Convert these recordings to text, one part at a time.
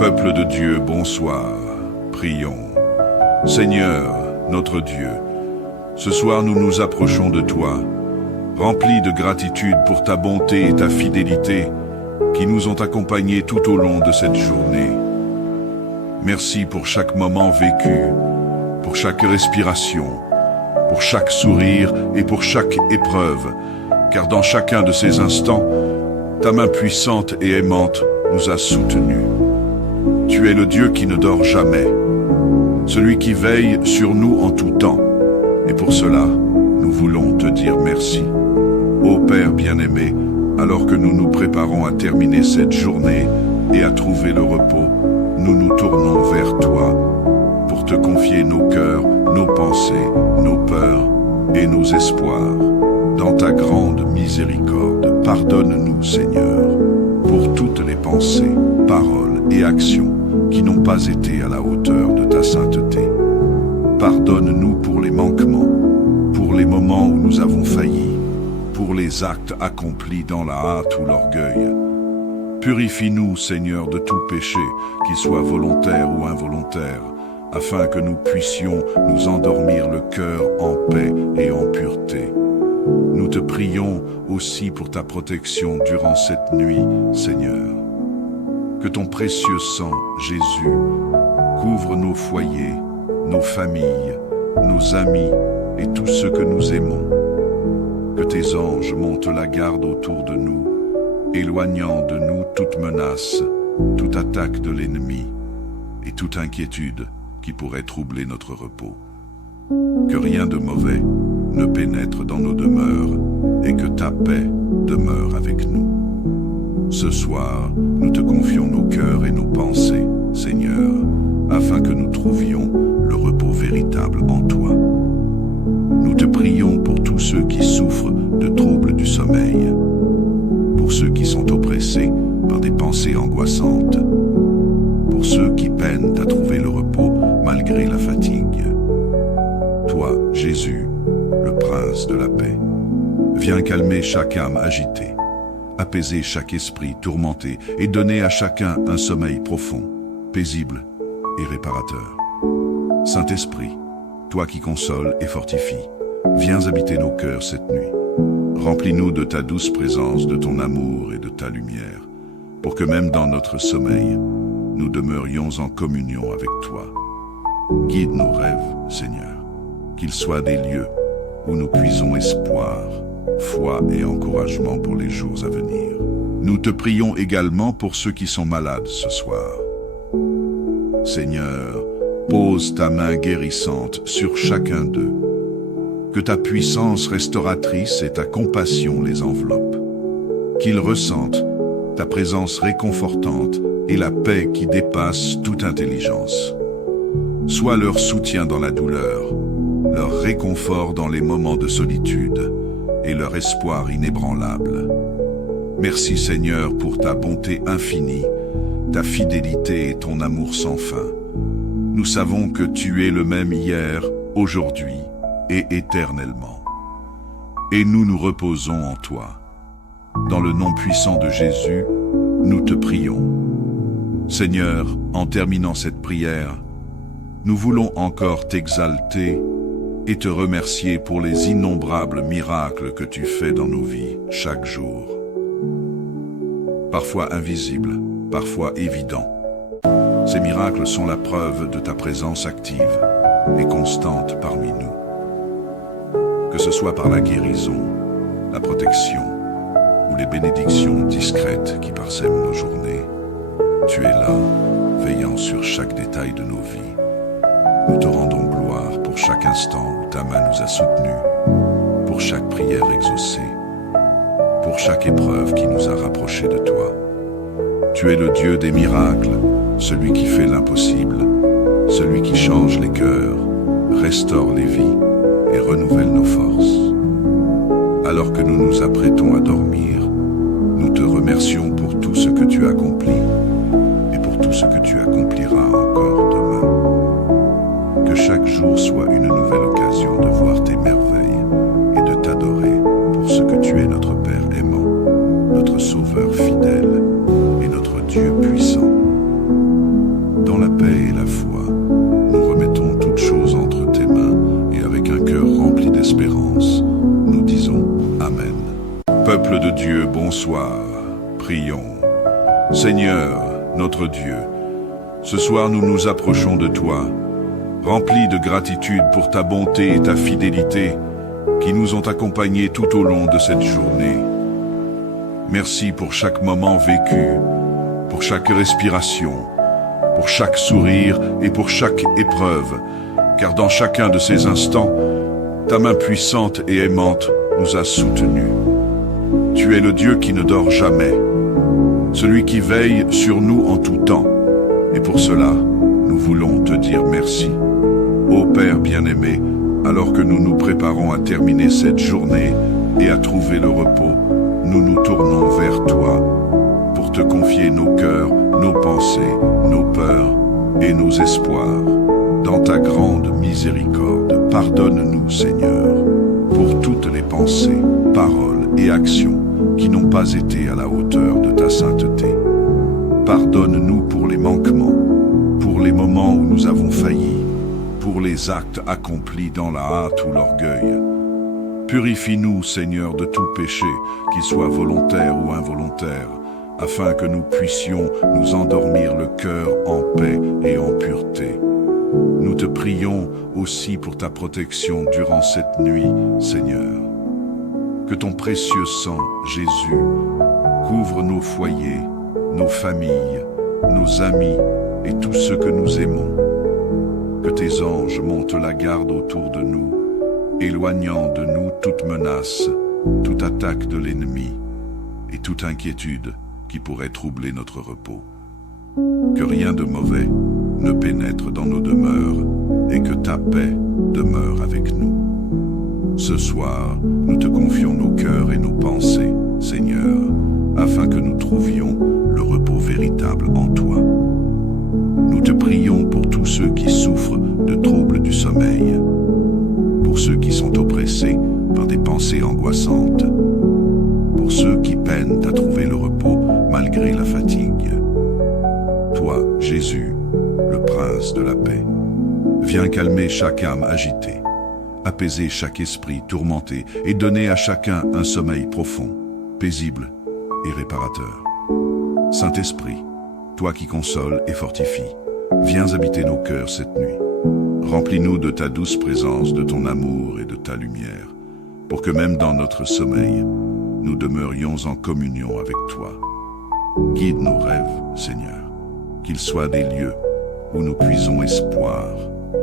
Peuple de Dieu, bonsoir. Prions. Seigneur, notre Dieu, ce soir nous nous approchons de toi, remplis de gratitude pour ta bonté et ta fidélité qui nous ont accompagnés tout au long de cette journée. Merci pour chaque moment vécu, pour chaque respiration, pour chaque sourire et pour chaque épreuve, car dans chacun de ces instants, ta main puissante et aimante nous a soutenus. Tu es le Dieu qui ne dort jamais, celui qui veille sur nous en tout temps. Et pour cela, nous voulons te dire merci. Ô Père bien-aimé, alors que nous nous préparons à terminer cette journée et à trouver le repos, nous nous tournons vers toi pour te confier nos cœurs, nos pensées, nos peurs et nos espoirs. Dans ta grande miséricorde, pardonne-nous, Seigneur, pour toutes les pensées, paroles et actions qui n'ont pas été à la hauteur de ta sainteté. Pardonne-nous pour les manquements, pour les moments où nous avons failli, pour les actes accomplis dans la hâte ou l'orgueil. Purifie-nous, Seigneur, de tout péché, qu'il soit volontaire ou involontaire, afin que nous puissions nous endormir le cœur en paix et en pureté. Nous te prions aussi pour ta protection durant cette nuit, Seigneur. Que ton précieux sang, Jésus, couvre nos foyers, nos familles, nos amis et tous ceux que nous aimons. Que tes anges montent la garde autour de nous, éloignant de nous toute menace, toute attaque de l'ennemi et toute inquiétude qui pourrait troubler notre repos. Que rien de mauvais ne pénètre dans nos demeures et que ta paix demeure avec nous. Ce soir, nous te confions nos cœurs et nos pensées, Seigneur, afin que nous trouvions le repos véritable en toi. Nous te prions pour tous ceux qui souffrent de troubles du sommeil, pour ceux qui sont oppressés par des pensées angoissantes, pour ceux qui peinent à trouver le repos malgré la fatigue. Toi, Jésus, le Prince de la paix, viens calmer chaque âme agitée, apaiser chaque esprit tourmenté et donner à chacun un sommeil profond, paisible et réparateur. Saint-Esprit, toi qui consoles et fortifies, viens habiter nos cœurs cette nuit. Remplis-nous de ta douce présence, de ton amour et de ta lumière, pour que même dans notre sommeil, nous demeurions en communion avec toi. Guide nos rêves, Seigneur, qu'ils soient des lieux où nous puisons espoir, foi et encouragement pour les jours à venir. Nous te prions également pour ceux qui sont malades ce soir. Seigneur, pose ta main guérissante sur chacun d'eux. Que ta puissance restauratrice et ta compassion les enveloppent. Qu'ils ressentent ta présence réconfortante et la paix qui dépasse toute intelligence. Sois leur soutien dans la douleur, leur réconfort dans les moments de solitude et leur espoir inébranlable. Merci Seigneur pour ta bonté infinie, ta fidélité et ton amour sans fin. Nous savons que tu es le même hier, aujourd'hui et éternellement. Et nous nous reposons en toi. Dans le nom puissant de Jésus, nous te prions. Seigneur, en terminant cette prière, nous voulons encore t'exalter et te remercier pour les innombrables miracles que tu fais dans nos vies chaque jour. Parfois invisibles, parfois évidents. Ces miracles sont la preuve de ta présence active et constante parmi nous. Que ce soit par la guérison, la protection ou les bénédictions discrètes qui parsèment nos journées, tu es là, veillant sur chaque détail de nos vies. Nous te rendons gloire pour chaque instant où ta main nous a soutenus, pour chaque prière exaucée, pour chaque épreuve qui nous a rapprochés de toi. Tu es le Dieu des miracles, celui qui fait l'impossible, celui qui change les cœurs, restaure les vies et renouvelle nos forces. Alors que nous nous apprêtons à dormir, nous te remercions pour tout ce que tu accomplis et pour tout ce que tu accompliras encore demain. Que chaque jour soit une nouvelle occasion de voir tes merveilles et de t'adorer pour ce que tu es, notre Père aimant, notre Sauveur fidèle et notre Dieu puissant. bonsoir, prions. Seigneur, notre Dieu, ce soir nous nous approchons de toi, remplis de gratitude pour ta bonté et ta fidélité qui nous ont accompagnés tout au long de cette journée. Merci pour chaque moment vécu, pour chaque respiration, pour chaque sourire et pour chaque épreuve, car dans chacun de ces instants, ta main puissante et aimante nous a soutenus. Tu es le Dieu qui ne dort jamais, celui qui veille sur nous en tout temps. Et pour cela, nous voulons te dire merci. Ô Père bien-aimé, alors que nous nous préparons à terminer cette journée et à trouver le repos, nous nous tournons vers toi pour te confier nos cœurs, nos pensées, nos peurs et nos espoirs. Dans ta grande miséricorde, pardonne-nous, Seigneur, pour toutes les pensées, paroles et actions qui n'ont pas été à la hauteur de ta sainteté. Pardonne-nous pour les manquements, pour les moments où nous avons failli, pour les actes accomplis dans la hâte ou l'orgueil. Purifie-nous, Seigneur, de tout péché, qu'il soit volontaire ou involontaire, afin que nous puissions nous endormir le cœur en paix et en pureté. Nous te prions aussi pour ta protection durant cette nuit, Seigneur. Que ton précieux sang, Jésus, couvre nos foyers, nos familles, nos amis et tous ceux que nous aimons. Que tes anges montent la garde autour de nous, éloignant de nous toute menace, toute attaque de l'ennemi et toute inquiétude qui pourrait troubler notre repos. Que rien de mauvais ne pénètre dans nos demeures et que ta paix demeure avec nous. Ce soir, nous te confions nos cœurs et nos pensées, Seigneur, afin que nous trouvions le repos véritable en toi. Nous te prions pour tous ceux qui souffrent de troubles du sommeil, pour ceux qui sont oppressés par des pensées angoissantes, pour ceux qui peinent à trouver le repos malgré la fatigue. Toi, Jésus, le Prince de la paix, viens calmer chaque âme agitée, apaiser chaque esprit tourmenté et donner à chacun un sommeil profond, paisible et réparateur. Saint-Esprit, toi qui consoles et fortifies, viens habiter nos cœurs cette nuit. Remplis-nous de ta douce présence, de ton amour et de ta lumière, pour que même dans notre sommeil, nous demeurions en communion avec toi. Guide nos rêves, Seigneur, qu'ils soient des lieux où nous puisons espoir,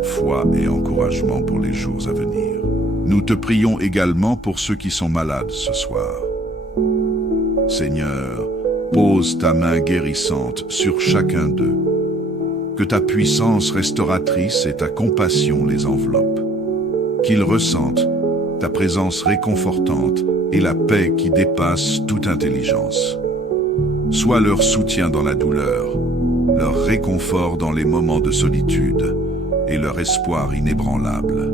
foi et encouragement pour les jours à venir. Nous te prions également pour ceux qui sont malades ce soir. Seigneur, pose ta main guérissante sur chacun d'eux. Que ta puissance restauratrice et ta compassion les enveloppent. Qu'ils ressentent ta présence réconfortante et la paix qui dépasse toute intelligence. Sois leur soutien dans la douleur, leur réconfort dans les moments de solitude et leur espoir inébranlable.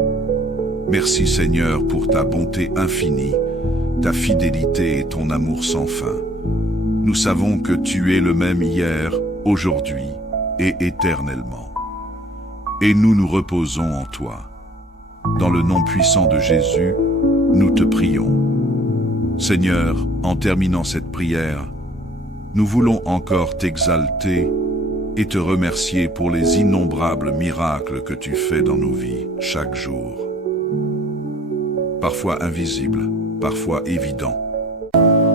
Merci Seigneur pour ta bonté infinie, ta fidélité et ton amour sans fin. Nous savons que tu es le même hier, aujourd'hui et éternellement. Et nous nous reposons en toi. Dans le nom puissant de Jésus, nous te prions. Seigneur, en terminant cette prière, nous voulons encore t'exalter et te remercier pour les innombrables miracles que tu fais dans nos vies chaque jour. Parfois invisibles, parfois évidents.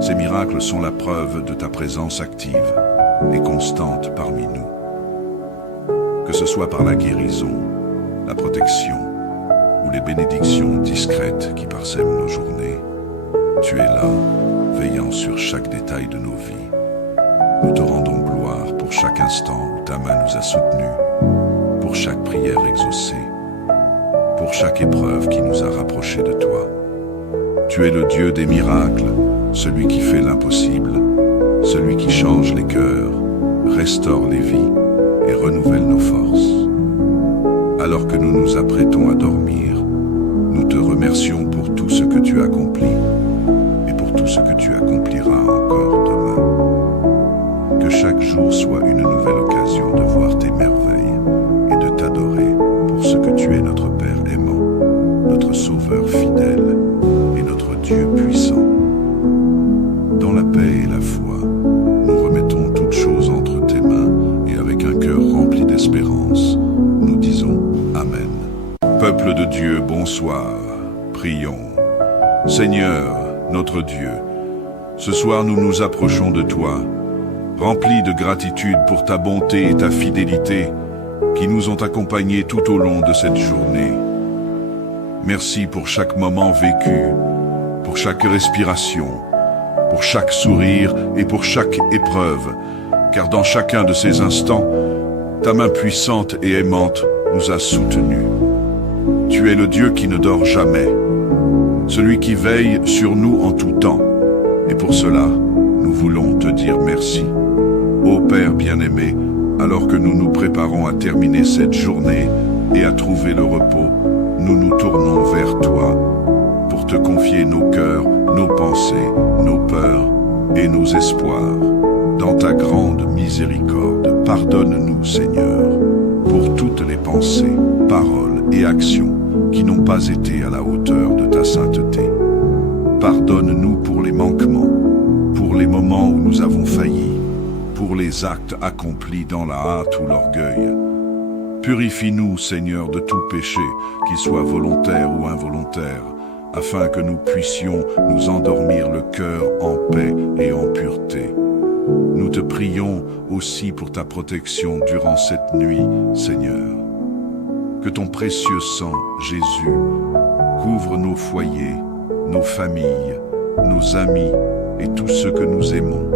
Ces miracles sont la preuve de ta présence active et constante parmi nous. Que ce soit par la guérison, la protection ou les bénédictions discrètes qui parsèment nos journées, tu es là, veillant sur chaque détail de nos vies. Nous te rendons gloire pour chaque instant où ta main nous a soutenus, pour chaque prière exaucée, pour chaque épreuve qui nous a rapprochés de toi. Tu es le Dieu des miracles, celui qui fait l'impossible, celui qui change les cœurs, restaure les vies et renouvelle nos forces. Alors que nous nous apprêtons à dormir, nous te remercions pour tout ce que tu accomplis et pour tout ce que tu accompliras encore demain. Que chaque jour soit une nouvelle occasion de voir tes merveilles et de t'adorer pour ce que tu es, notre Père aimant, notre Sauveur fidèle et notre Dieu puissant. Dans la paix Peuple de Dieu, bonsoir. Prions. Seigneur, notre Dieu, ce soir nous nous approchons de toi, remplis de gratitude pour ta bonté et ta fidélité qui nous ont accompagnés tout au long de cette journée. Merci pour chaque moment vécu, pour chaque respiration, pour chaque sourire et pour chaque épreuve, car dans chacun de ces instants, ta main puissante et aimante nous a soutenus. Tu es le Dieu qui ne dort jamais, celui qui veille sur nous en tout temps. Et pour cela, nous voulons te dire merci. Ô Père bien-aimé, alors que nous nous préparons à terminer cette journée et à trouver le repos, nous nous tournons vers toi pour te confier nos cœurs, nos pensées, nos peurs et nos espoirs. Dans ta grande miséricorde, pardonne-nous, Seigneur, pour toutes les pensées, paroles et actions qui n'ont pas été à la hauteur de ta sainteté. Pardonne-nous pour les manquements, pour les moments où nous avons failli, pour les actes accomplis dans la hâte ou l'orgueil. Purifie-nous, Seigneur, de tout péché, qu'il soit volontaire ou involontaire, afin que nous puissions nous endormir le cœur en paix et en pureté. Nous te prions aussi pour ta protection durant cette nuit, Seigneur. Que ton précieux sang, Jésus, couvre nos foyers, nos familles, nos amis et tous ceux que nous aimons.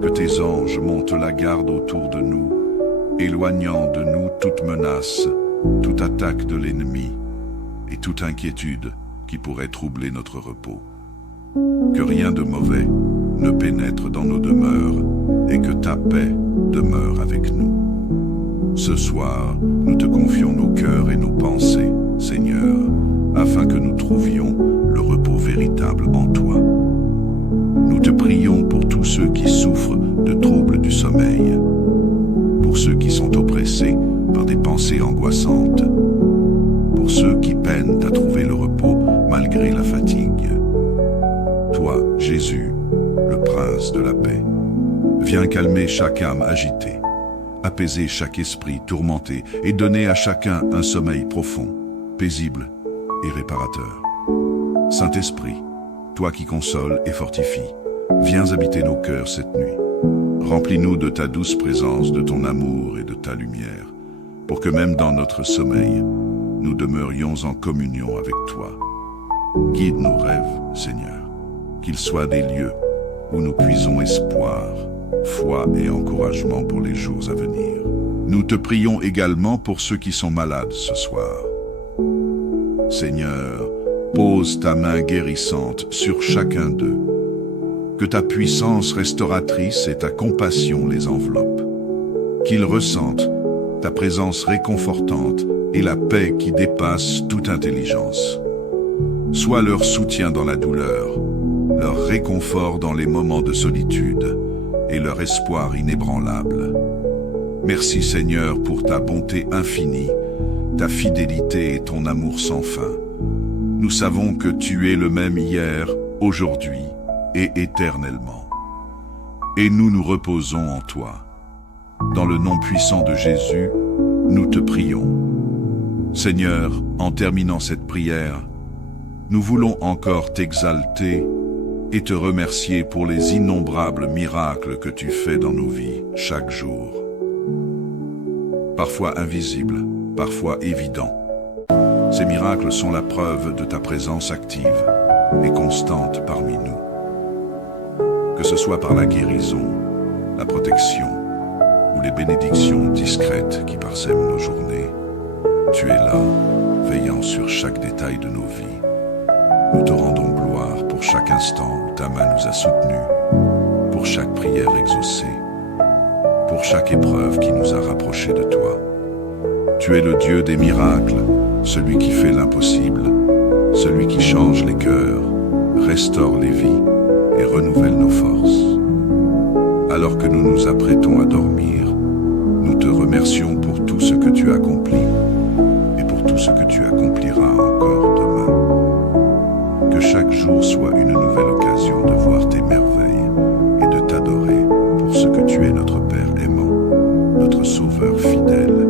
Que tes anges montent la garde autour de nous, éloignant de nous toute menace, toute attaque de l'ennemi et toute inquiétude qui pourrait troubler notre repos. Que rien de mauvais ne pénètre dans nos demeures et que ta paix demeure avec nous. Ce soir, nous te confions nos cœurs et nos pensées, Seigneur, afin que nous trouvions le repos véritable en toi. Nous te prions pour tous ceux qui souffrent de troubles du sommeil, pour ceux qui sont oppressés par des pensées angoissantes, pour ceux qui peinent à trouver le repos malgré la fatigue. Toi, Jésus, le Prince de la paix, viens calmer chaque âme agitée, apaiser chaque esprit tourmenté et donner à chacun un sommeil profond, paisible et réparateur. Saint-Esprit, toi qui consoles et fortifies, viens habiter nos cœurs cette nuit. Remplis-nous de ta douce présence, de ton amour et de ta lumière, pour que même dans notre sommeil, nous demeurions en communion avec toi. Guide nos rêves, Seigneur, qu'ils soient des lieux où nous puisons espoir, foi et encouragement pour les jours à venir. Nous te prions également pour ceux qui sont malades ce soir. Seigneur, pose ta main guérissante sur chacun d'eux. Que ta puissance restauratrice et ta compassion les enveloppent. Qu'ils ressentent ta présence réconfortante et la paix qui dépasse toute intelligence. Sois leur soutien dans la douleur, leur réconfort dans les moments de solitude et leur espoir inébranlable. Merci Seigneur pour ta bonté infinie, ta fidélité et ton amour sans fin. Nous savons que tu es le même hier, aujourd'hui et éternellement. Et nous nous reposons en toi. Dans le nom puissant de Jésus, nous te prions. Seigneur, en terminant cette prière, nous voulons encore t'exalter et te remercier pour les innombrables miracles que tu fais dans nos vies chaque jour. Parfois invisibles, parfois évidents. Ces miracles sont la preuve de ta présence active et constante parmi nous. Que ce soit par la guérison, la protection ou les bénédictions discrètes qui parsèment nos journées, tu es là, veillant sur chaque détail de nos vies. Nous te rendons gloire pour chaque instant où ta main nous a soutenus, pour chaque prière exaucée, pour chaque épreuve qui nous a rapprochés de toi. Tu es le Dieu des miracles, celui qui fait l'impossible, celui qui change les cœurs, restaure les vies et renouvelle nos forces. Alors que nous nous apprêtons à dormir, nous te remercions pour tout ce que tu accomplis et pour tout ce que tu accompliras encore demain. Que chaque jour soit une nouvelle occasion de voir tes merveilles et de t'adorer pour ce que tu es, notre Père aimant, notre Sauveur fidèle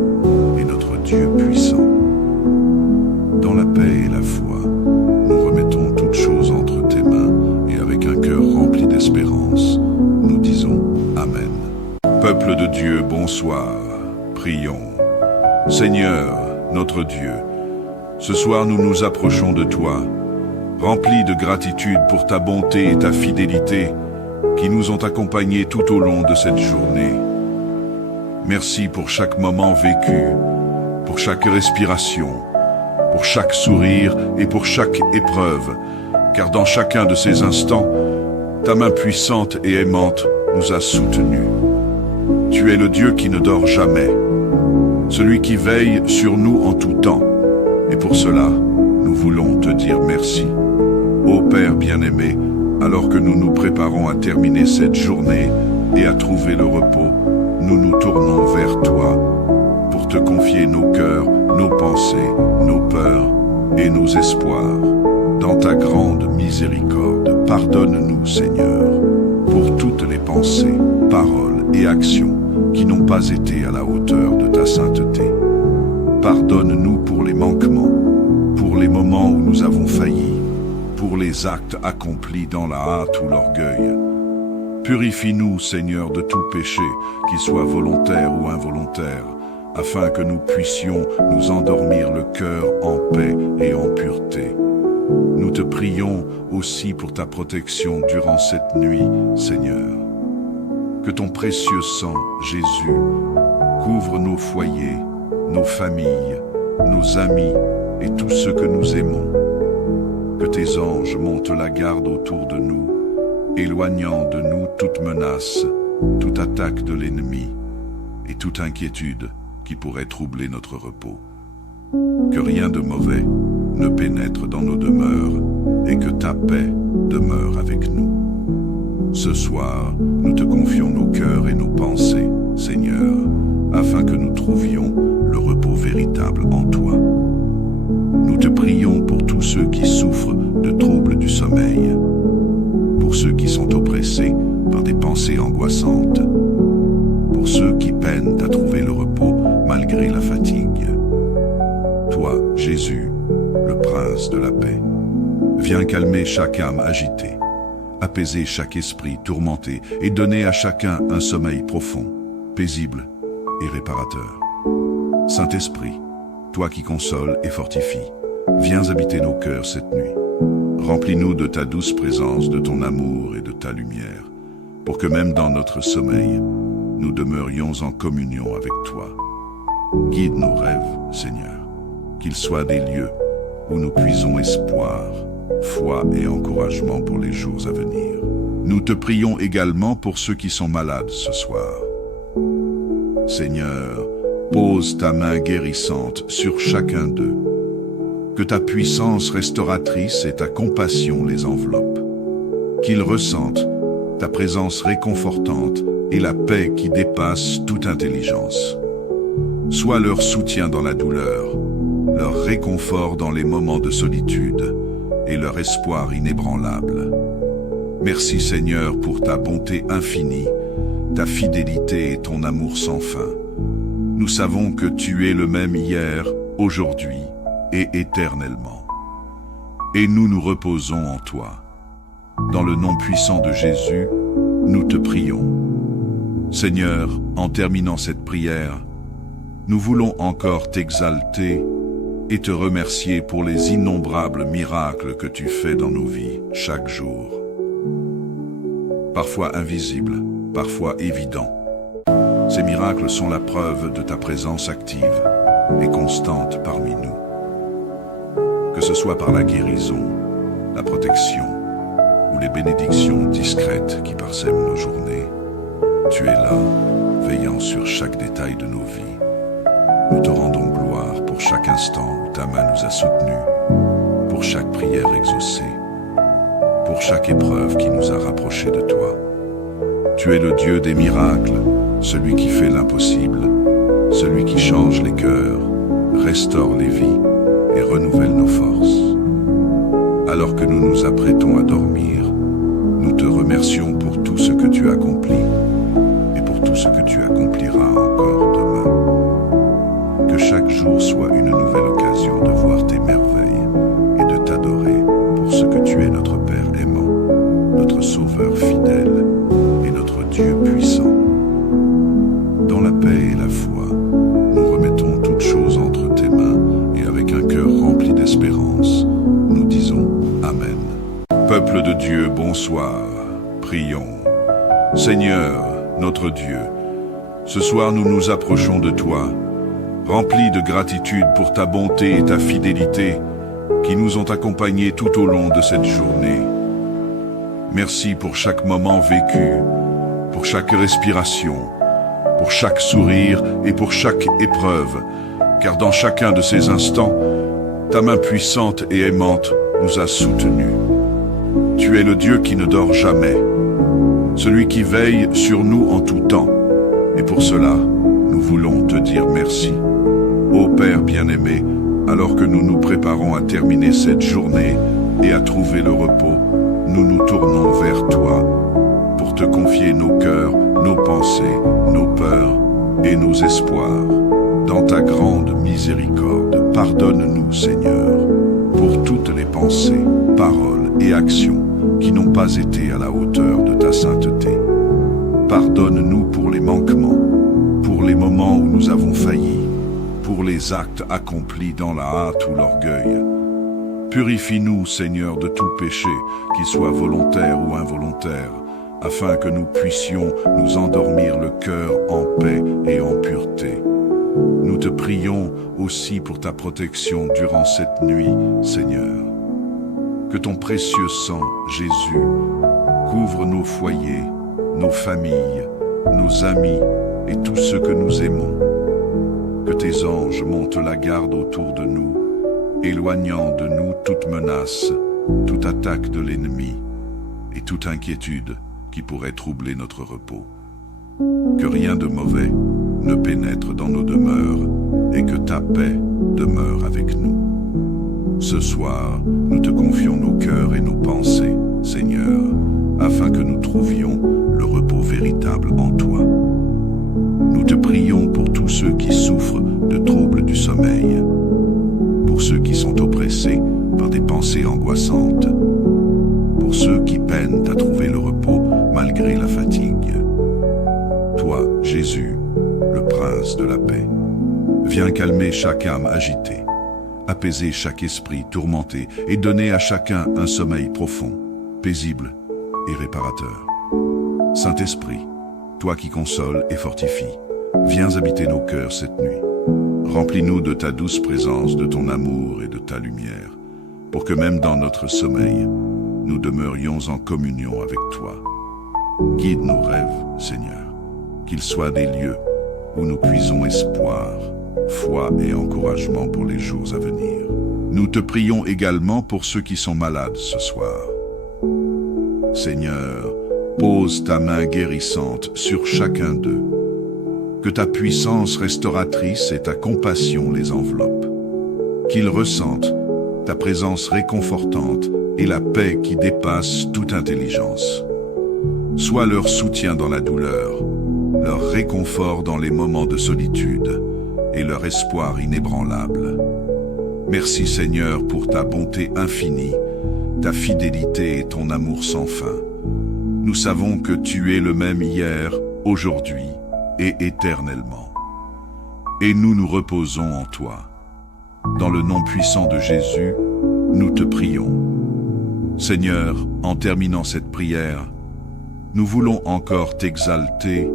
et notre Dieu puissant. Prions. Seigneur, notre Dieu, ce soir nous nous approchons de toi, remplis de gratitude pour ta bonté et ta fidélité qui nous ont accompagnés tout au long de cette journée. Merci pour chaque moment vécu, pour chaque respiration, pour chaque sourire et pour chaque épreuve, car dans chacun de ces instants, ta main puissante et aimante nous a soutenus. Tu es le Dieu qui ne dort jamais, celui qui veille sur nous en tout temps. Et pour cela, nous voulons te dire merci. Ô Père bien-aimé, alors que nous nous préparons à terminer cette journée et à trouver le repos, nous nous tournons vers toi pour te confier nos cœurs, nos pensées, nos peurs et nos espoirs. Dans ta grande miséricorde, pardonne-nous, Seigneur, pour toutes les pensées, paroles et actions qui n'ont pas été à la hauteur de ta sainteté. Pardonne-nous pour les manquements, pour les moments où nous avons failli, pour les actes accomplis dans la hâte ou l'orgueil. Purifie-nous, Seigneur, de tout péché, qu'il soit volontaire ou involontaire, afin que nous puissions nous endormir le cœur en paix et en pureté. Nous te prions aussi pour ta protection durant cette nuit, Seigneur. Que ton précieux sang, Jésus, couvre nos foyers, nos familles, nos amis et tous ceux que nous aimons. Que tes anges montent la garde autour de nous, éloignant de nous toute menace, toute attaque de l'ennemi et toute inquiétude qui pourrait troubler notre repos. Que rien de mauvais ne pénètre dans nos demeures et que ta paix demeure avec nous. Ce soir, nous te confions nos cœurs et nos pensées, Seigneur, afin que nous trouvions le repos véritable en toi. Nous te prions pour tous ceux qui souffrent de troubles du sommeil, pour ceux qui sont oppressés par des pensées angoissantes, pour ceux qui peinent à trouver le repos malgré la fatigue. Toi, Jésus, le Prince de la paix, viens calmer chaque âme agitée, apaiser chaque esprit tourmenté et donner à chacun un sommeil profond, paisible et réparateur. Saint-Esprit, toi qui consoles et fortifies, viens habiter nos cœurs cette nuit. Remplis-nous de ta douce présence, de ton amour et de ta lumière, pour que même dans notre sommeil, nous demeurions en communion avec toi. Guide nos rêves, Seigneur, qu'ils soient des lieux où nous puisons espoir, foi et encouragement pour les jours à venir. Nous te prions également pour ceux qui sont malades ce soir. Seigneur, pose ta main guérissante sur chacun d'eux. Que ta puissance restauratrice et ta compassion les enveloppent. Qu'ils ressentent ta présence réconfortante et la paix qui dépasse toute intelligence. Sois leur soutien dans la douleur, leur réconfort dans les moments de solitude et leur espoir inébranlable. Merci Seigneur pour ta bonté infinie, ta fidélité et ton amour sans fin. Nous savons que tu es le même hier, aujourd'hui et éternellement. Et nous nous reposons en toi. Dans le nom puissant de Jésus, nous te prions. Seigneur, en terminant cette prière, nous voulons encore t'exalter et te remercier pour les innombrables miracles que tu fais dans nos vies chaque jour. Parfois invisibles, parfois évidents. Ces miracles sont la preuve de ta présence active et constante parmi nous. Que ce soit par la guérison, la protection ou les bénédictions discrètes qui parsèment nos journées, tu es là, veillant sur chaque détail de nos vies. Nous te rendons gloire pour chaque instant où ta main nous a soutenus, pour chaque prière exaucée, pour chaque épreuve qui nous a rapprochés de toi. Tu es le Dieu des miracles, celui qui fait l'impossible, celui qui change les cœurs, restaure les vies et renouvelle nos forces. Alors que nous nous apprêtons à dormir, nous te remercions pour tout ce que tu accomplis et pour tout ce que tu accompliras encore demain. Que chaque jour soit une nouvelle occasion de voir tes merveilles et de t'adorer pour ce que tu es, notre Père aimant, notre Sauveur fidèle et notre Dieu puissant. Dans la paix et la foi, Bonsoir, prions. Seigneur, notre Dieu, ce soir nous nous approchons de toi, remplis de gratitude pour ta bonté et ta fidélité qui nous ont accompagnés tout au long de cette journée. Merci pour chaque moment vécu, pour chaque respiration, pour chaque sourire et pour chaque épreuve, car dans chacun de ces instants, ta main puissante et aimante nous a soutenus. Tu es le Dieu qui ne dort jamais, celui qui veille sur nous en tout temps. Et pour cela, nous voulons te dire merci. Ô Père bien-aimé, alors que nous nous préparons à terminer cette journée et à trouver le repos, nous nous tournons vers toi pour te confier nos cœurs, nos pensées, nos peurs et nos espoirs. Dans ta grande miséricorde, pardonne-nous, Seigneur, pour toutes les pensées, paroles et actions qui n'ont pas été à la hauteur de ta sainteté. Pardonne-nous pour les manquements, pour les moments où nous avons failli, pour les actes accomplis dans la hâte ou l'orgueil. Purifie-nous, Seigneur, de tout péché, qu'il soit volontaire ou involontaire, afin que nous puissions nous endormir le cœur en paix et en pureté. Nous te prions aussi pour ta protection durant cette nuit, Seigneur. Que ton précieux sang, Jésus, couvre nos foyers, nos familles, nos amis et tous ceux que nous aimons. Que tes anges montent la garde autour de nous, éloignant de nous toute menace, toute attaque de l'ennemi et toute inquiétude qui pourrait troubler notre repos. Que rien de mauvais ne pénètre dans nos demeures et que ta paix demeure avec nous. Ce soir, nous te confions nos cœurs et nos pensées, Seigneur, afin que nous trouvions le repos véritable en toi. Nous te prions pour tous ceux qui souffrent de troubles du sommeil, pour ceux qui sont oppressés par des pensées angoissantes, pour ceux qui peinent à trouver le repos malgré la fatigue. Toi, Jésus, le Prince de la paix, viens calmer chaque âme agitée, apaiser chaque esprit tourmenté et donner à chacun un sommeil profond, paisible et réparateur. Saint-Esprit, toi qui consoles et fortifies, viens habiter nos cœurs cette nuit. Remplis-nous de ta douce présence, de ton amour et de ta lumière, pour que même dans notre sommeil, nous demeurions en communion avec toi. Guide nos rêves, Seigneur, qu'ils soient des lieux où nous puisons espoir, foi et encouragement pour les jours à venir. Nous te prions également pour ceux qui sont malades ce soir. Seigneur, pose ta main guérissante sur chacun d'eux. Que ta puissance restauratrice et ta compassion les enveloppent. Qu'ils ressentent ta présence réconfortante et la paix qui dépasse toute intelligence. Sois leur soutien dans la douleur, leur réconfort dans les moments de solitude et leur espoir inébranlable. Merci Seigneur pour ta bonté infinie, ta fidélité et ton amour sans fin. Nous savons que tu es le même hier, aujourd'hui et éternellement. Et nous nous reposons en toi. Dans le nom puissant de Jésus, nous te prions. Seigneur, en terminant cette prière, nous voulons encore t'exalter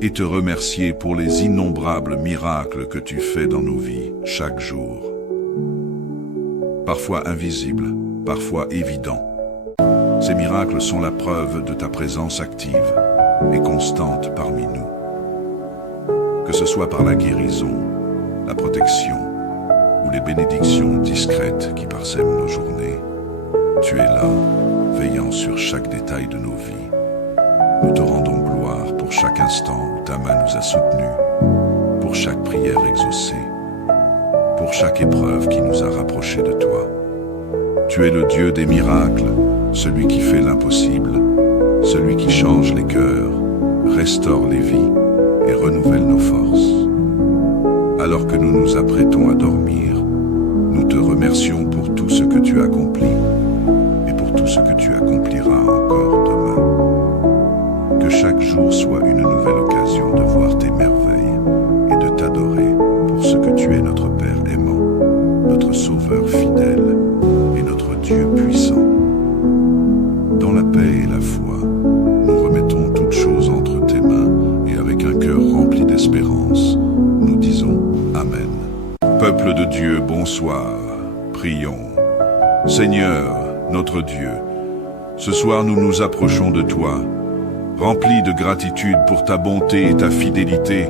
et te remercier pour les innombrables miracles que tu fais dans nos vies chaque jour. Parfois invisibles, parfois évidents. Ces miracles sont la preuve de ta présence active et constante parmi nous. Que ce soit par la guérison, la protection ou les bénédictions discrètes qui parsèment nos journées, tu es là, veillant sur chaque détail de nos vies. Nous te rendons gloire pour chaque instant où ta main nous a soutenus, pour chaque prière exaucée, pour chaque épreuve qui nous a rapprochés de toi. Tu es le Dieu des miracles, celui qui fait l'impossible, celui qui change les cœurs, restaure les vies et renouvelle nos forces. Alors que nous nous apprêtons à dormir, nous te remercions pour tout ce que tu as accompli et pour tout ce que tu accompliras encore demain. Que chaque jour soit une nouvelle occasion de voir tes merveilles et de t'adorer pour ce que tu es, notre Père aimant, notre Sauveur fidèle et notre Dieu puissant. Dans la paix Peuple de Dieu, bonsoir. Prions. Seigneur, notre Dieu, ce soir nous nous approchons de toi, remplis de gratitude pour ta bonté et ta fidélité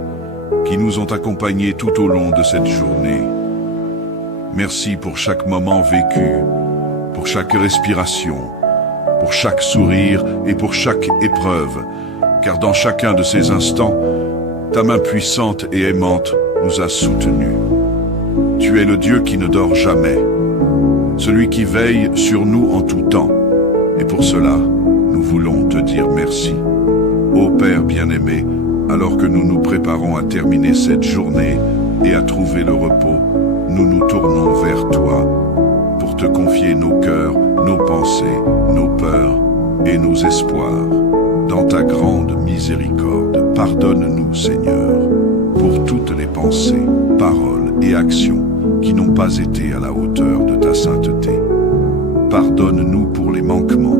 qui nous ont accompagnés tout au long de cette journée. Merci pour chaque moment vécu, pour chaque respiration, pour chaque sourire et pour chaque épreuve, car dans chacun de ces instants, ta main puissante et aimante nous a soutenus. Tu es le Dieu qui ne dort jamais, celui qui veille sur nous en tout temps. Et pour cela, nous voulons te dire merci. Ô Père bien-aimé, alors que nous nous préparons à terminer cette journée et à trouver le repos, nous nous tournons vers toi pour te confier nos cœurs, nos pensées, nos peurs et nos espoirs. Dans ta grande miséricorde, pardonne-nous, Seigneur, pour toutes les pensées, paroles et actions qui n'ont pas été à la hauteur de ta sainteté. Pardonne-nous pour les manquements,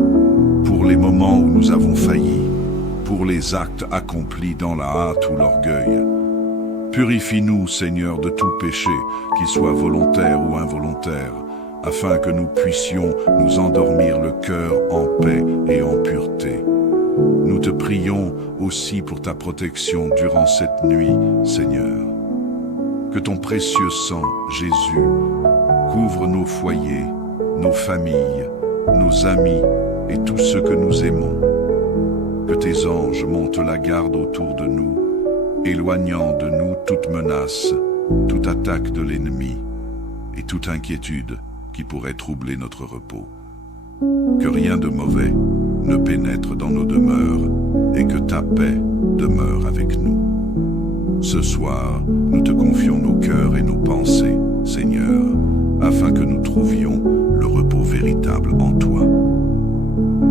pour les moments où nous avons failli, pour les actes accomplis dans la hâte ou l'orgueil. Purifie-nous, Seigneur, de tout péché, qu'il soit volontaire ou involontaire, afin que nous puissions nous endormir le cœur en paix et en pureté. Nous te prions aussi pour ta protection durant cette nuit, Seigneur. Que ton précieux sang, Jésus, couvre nos foyers, nos familles, nos amis et tous ceux que nous aimons. Que tes anges montent la garde autour de nous, éloignant de nous toute menace, toute attaque de l'ennemi et toute inquiétude qui pourrait troubler notre repos. Que rien de mauvais ne pénètre dans nos demeures et que ta paix demeure avec nous. Ce soir, nous te confions nos cœurs et nos pensées, Seigneur, afin que nous trouvions le repos véritable en toi.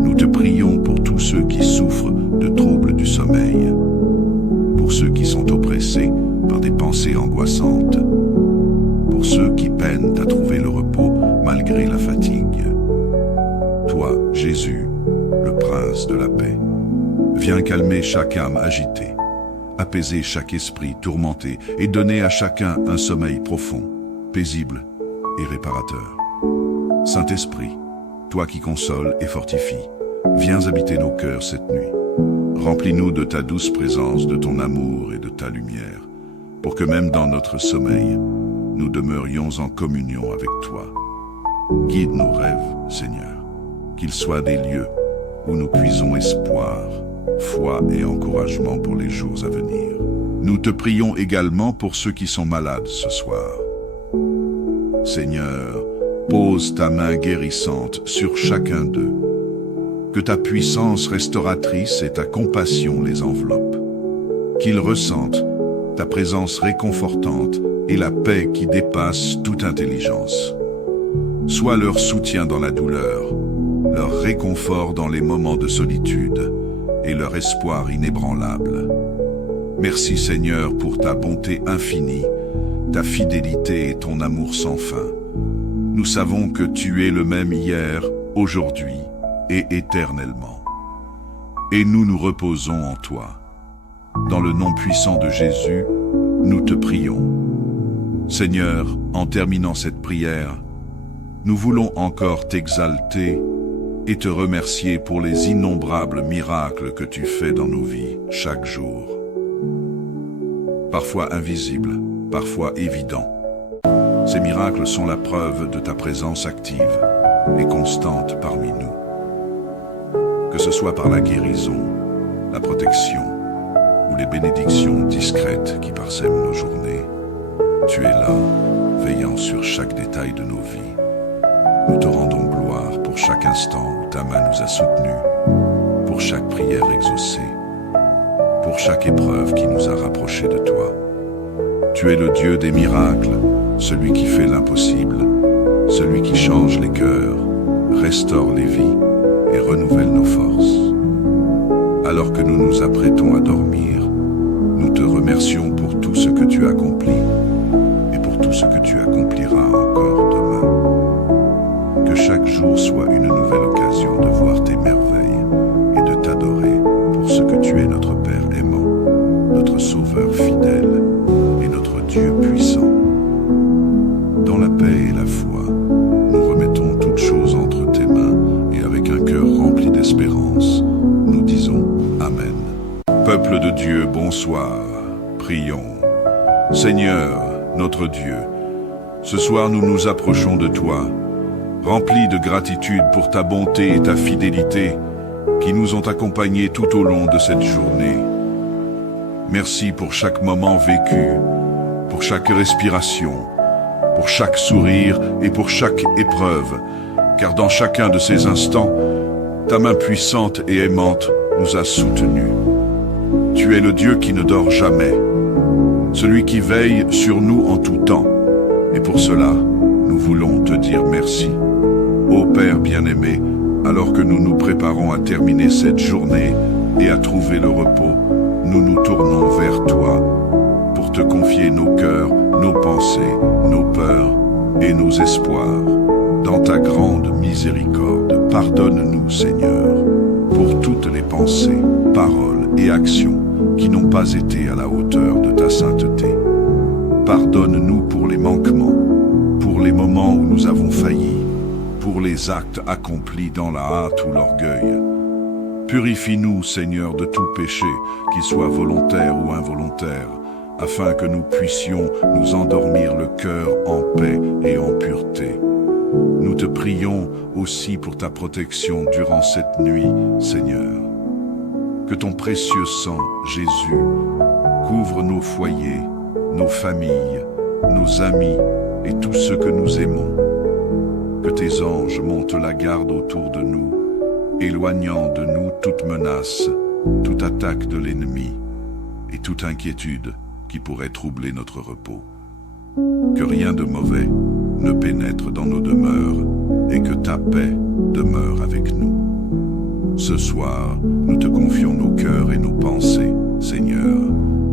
Nous te prions pour tous ceux qui souffrent de troubles du sommeil, pour ceux qui sont oppressés par des pensées angoissantes, pour ceux qui peinent à trouver le repos malgré la fatigue. Toi, Jésus, le Prince de la paix, viens calmer chaque âme agitée, apaiser chaque esprit tourmenté et donner à chacun un sommeil profond, paisible et réparateur. Saint-Esprit, toi qui consoles et fortifies, viens habiter nos cœurs cette nuit. Remplis-nous de ta douce présence, de ton amour et de ta lumière, pour que même dans notre sommeil, nous demeurions en communion avec toi. Guide nos rêves, Seigneur, qu'ils soient des lieux où nous puisons espoir, foi et encouragement pour les jours à venir. Nous te prions également pour ceux qui sont malades ce soir. Seigneur, pose ta main guérissante sur chacun d'eux. Que ta puissance restauratrice et ta compassion les enveloppent. Qu'ils ressentent ta présence réconfortante et la paix qui dépasse toute intelligence. Sois leur soutien dans la douleur, leur réconfort dans les moments de solitude et leur espoir inébranlable. Merci Seigneur pour ta bonté infinie, ta fidélité et ton amour sans fin. Nous savons que tu es le même hier, aujourd'hui et éternellement. Et nous nous reposons en toi. Dans le nom puissant de Jésus, nous te prions. Seigneur, en terminant cette prière, nous voulons encore t'exalter et te remercier pour les innombrables miracles que tu fais dans nos vies chaque jour. Parfois invisibles, parfois évidents. Ces miracles sont la preuve de ta présence active et constante parmi nous. Que ce soit par la guérison, la protection ou les bénédictions discrètes qui parsèment nos journées, tu es là, veillant sur chaque détail de nos vies. Nous te rendons gloire pour chaque instant où ta main nous a soutenus, pour chaque prière exaucée, pour chaque épreuve qui nous a rapprochés de toi. Tu es le Dieu des miracles, celui qui fait l'impossible, celui qui change les cœurs, restaure les vies et renouvelle nos forces. Alors que nous nous apprêtons à dormir, nous te remercions pour tout ce que tu accomplis et pour tout ce que tu accompliras encore demain. Que chaque jour soit une nouvelle occasion de voir tes merveilles et de t'adorer pour ce que tu es, notre Père aimant, notre Sauveur fidèle et notre Dieu puissant. Dieu, bonsoir. Prions. Seigneur, notre Dieu, ce soir nous nous approchons de toi, remplis de gratitude pour ta bonté et ta fidélité qui nous ont accompagnés tout au long de cette journée. Merci pour chaque moment vécu, pour chaque respiration, pour chaque sourire et pour chaque épreuve, car dans chacun de ces instants, ta main puissante et aimante nous a soutenus. Tu es le Dieu qui ne dort jamais, celui qui veille sur nous en tout temps. Et pour cela, nous voulons te dire merci. Ô Père bien-aimé, alors que nous nous préparons à terminer cette journée et à trouver le repos, nous nous tournons vers toi pour te confier nos cœurs, nos pensées, nos peurs et nos espoirs. Dans ta grande miséricorde, pardonne-nous, Seigneur, pour toutes les pensées, paroles et actions qui n'ont pas été à la hauteur de ta sainteté. Pardonne-nous pour les manquements, pour les moments où nous avons failli, pour les actes accomplis dans la hâte ou l'orgueil. Purifie-nous, Seigneur, de tout péché, qu'il soit volontaire ou involontaire, afin que nous puissions nous endormir le cœur en paix et en pureté. Nous te prions aussi pour ta protection durant cette nuit, Seigneur. Que ton précieux sang, Jésus, couvre nos foyers, nos familles, nos amis et tous ceux que nous aimons. Que tes anges montent la garde autour de nous, éloignant de nous toute menace, toute attaque de l'ennemi et toute inquiétude qui pourrait troubler notre repos. Que rien de mauvais ne pénètre dans nos demeures et que ta paix demeure avec nous. Ce soir, nous te confions nos cœurs et nos pensées, Seigneur,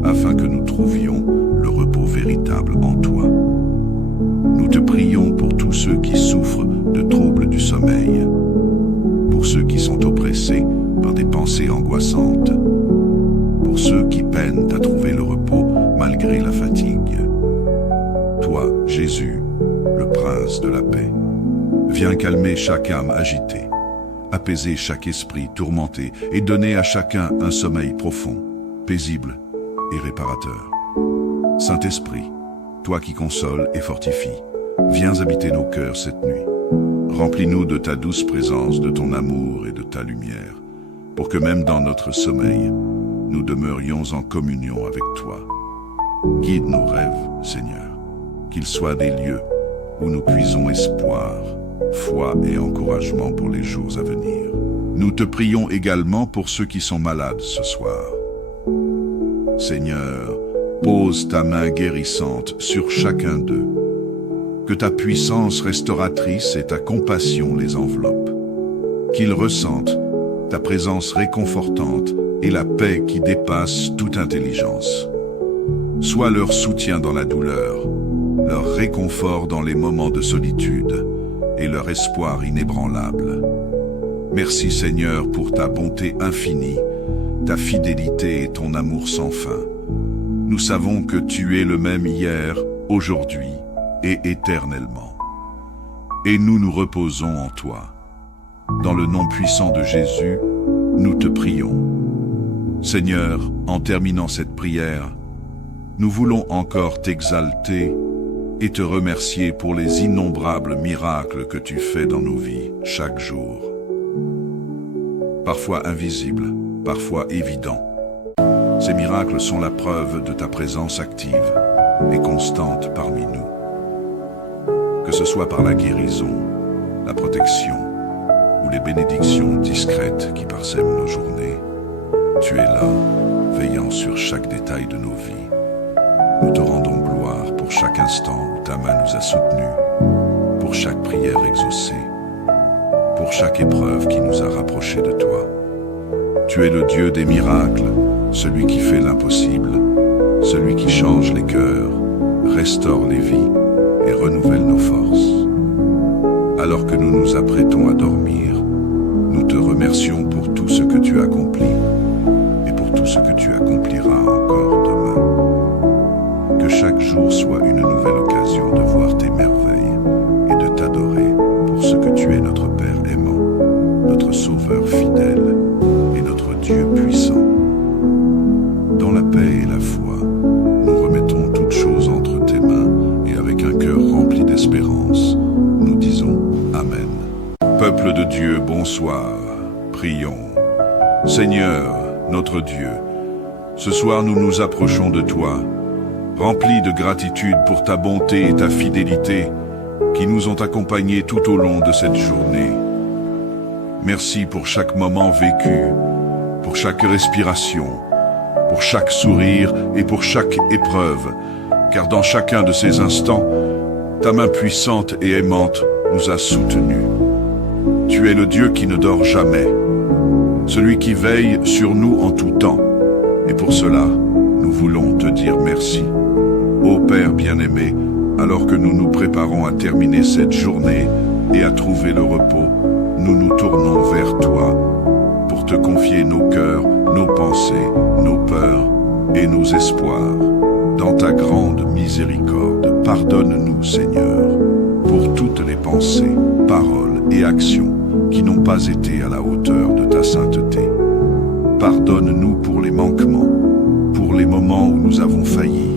afin que nous trouvions le repos véritable en toi. Nous te prions pour tous ceux qui souffrent de troubles du sommeil, pour ceux qui sont oppressés par des pensées angoissantes, pour ceux qui peinent à trouver le repos malgré la fatigue. Toi, Jésus, le Prince de la paix, viens calmer chaque âme agitée, apaiser chaque esprit tourmenté et donner à chacun un sommeil profond, paisible et réparateur. Saint-Esprit, toi qui consoles et fortifies, viens habiter nos cœurs cette nuit. Remplis-nous de ta douce présence, de ton amour et de ta lumière, pour que même dans notre sommeil, nous demeurions en communion avec toi. Guide nos rêves, Seigneur, qu'ils soient des lieux où nous puisons espoir, foi et encouragement pour les jours à venir. Nous te prions également pour ceux qui sont malades ce soir. Seigneur, pose ta main guérissante sur chacun d'eux. Que ta puissance restauratrice et ta compassion les enveloppent. Qu'ils ressentent ta présence réconfortante et la paix qui dépasse toute intelligence. Sois leur soutien dans la douleur, leur réconfort dans les moments de solitude et leur espoir inébranlable. Merci Seigneur pour ta bonté infinie, ta fidélité et ton amour sans fin. Nous savons que tu es le même hier, aujourd'hui et éternellement. Et nous nous reposons en toi. Dans le nom puissant de Jésus, nous te prions. Seigneur, en terminant cette prière, nous voulons encore t'exalter et te remercier pour les innombrables miracles que tu fais dans nos vies chaque jour. Parfois invisibles, parfois évidents. Ces miracles sont la preuve de ta présence active et constante parmi nous. Que ce soit par la guérison, la protection ou les bénédictions discrètes qui parsèment nos journées, tu es là, veillant sur chaque détail de nos vies. Nous te rendons gloire pour chaque instant où ta main nous a soutenus, pour chaque prière exaucée, pour chaque épreuve qui nous a rapprochés de toi. Tu es le Dieu des miracles, celui qui fait l'impossible, celui qui change les cœurs, restaure les vies et renouvelle nos forces. Alors que nous nous apprêtons à dormir, nous te remercions pour tout ce que tu accomplis et pour tout ce que tu accompliras encore demain. Que chaque jour soit une nouvelle occasion de voir tes merveilles et de t'adorer pour ce que tu es, notre Père aimant, notre Sauveur fidèle et notre Dieu puissant. Dans de Dieu, bonsoir. Prions. Seigneur, notre Dieu, ce soir nous nous approchons de toi, remplis de gratitude pour ta bonté et ta fidélité qui nous ont accompagnés tout au long de cette journée. Merci pour chaque moment vécu, pour chaque respiration, pour chaque sourire et pour chaque épreuve, car dans chacun de ces instants, ta main puissante et aimante nous a soutenus. Tu es le Dieu qui ne dort jamais, celui qui veille sur nous en tout temps. Et pour cela, nous voulons te dire merci. Ô Père bien-aimé, alors que nous nous préparons à terminer cette journée et à trouver le repos, nous nous tournons vers toi pour te confier nos cœurs, nos pensées, nos peurs et nos espoirs. Dans ta grande miséricorde, pardonne-nous, Seigneur, pour toutes les pensées, paroles et actions qui n'ont pas été à la hauteur de ta sainteté. Pardonne-nous pour les manquements, pour les moments où nous avons failli,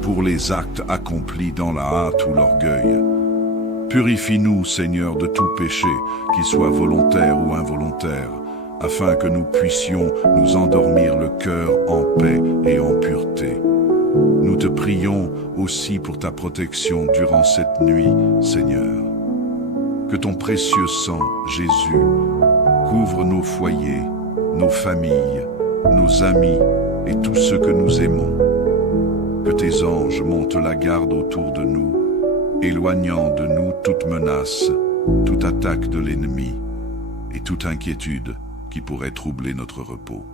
pour les actes accomplis dans la hâte ou l'orgueil. Purifie-nous, Seigneur, de tout péché, qu'il soit volontaire ou involontaire, afin que nous puissions nous endormir le cœur en paix et en pureté. Nous te prions aussi pour ta protection durant cette nuit, Seigneur. Que ton précieux sang, Jésus, couvre nos foyers, nos familles, nos amis et tous ceux que nous aimons. Que tes anges montent la garde autour de nous, éloignant de nous toute menace, toute attaque de l'ennemi et toute inquiétude qui pourrait troubler notre repos.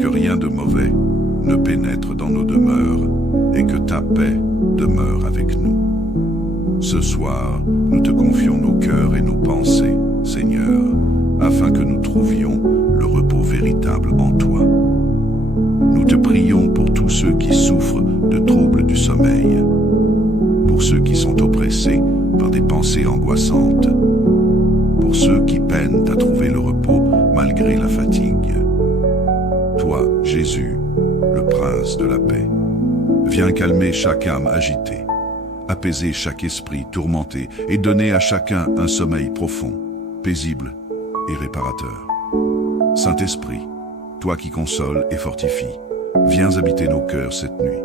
Que rien de mauvais ne pénètre dans nos demeures et que ta paix demeure avec nous. Ce soir, nous te confions nos cœurs et nos pensées, Seigneur, afin que nous trouvions le repos véritable en toi. Nous te prions pour tous ceux qui souffrent de troubles du sommeil, pour ceux qui sont oppressés par des pensées angoissantes, pour ceux qui peinent à trouver le repos malgré la fatigue. Toi, Jésus, le Prince de la paix, viens calmer chaque âme agitée, apaiser chaque esprit tourmenté et donner à chacun un sommeil profond, paisible et réparateur. Saint-Esprit, toi qui consoles et fortifies, viens habiter nos cœurs cette nuit.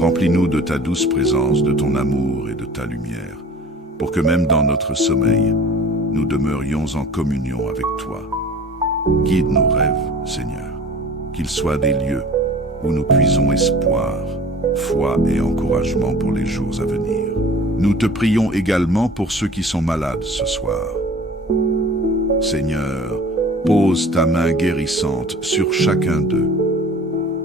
Remplis-nous de ta douce présence, de ton amour et de ta lumière, pour que même dans notre sommeil, nous demeurions en communion avec toi. Guide nos rêves, Seigneur, qu'ils soient des lieux où nous puisons espoir, foi et encouragement pour les jours à venir. Nous te prions également pour ceux qui sont malades ce soir. Seigneur, pose ta main guérissante sur chacun d'eux.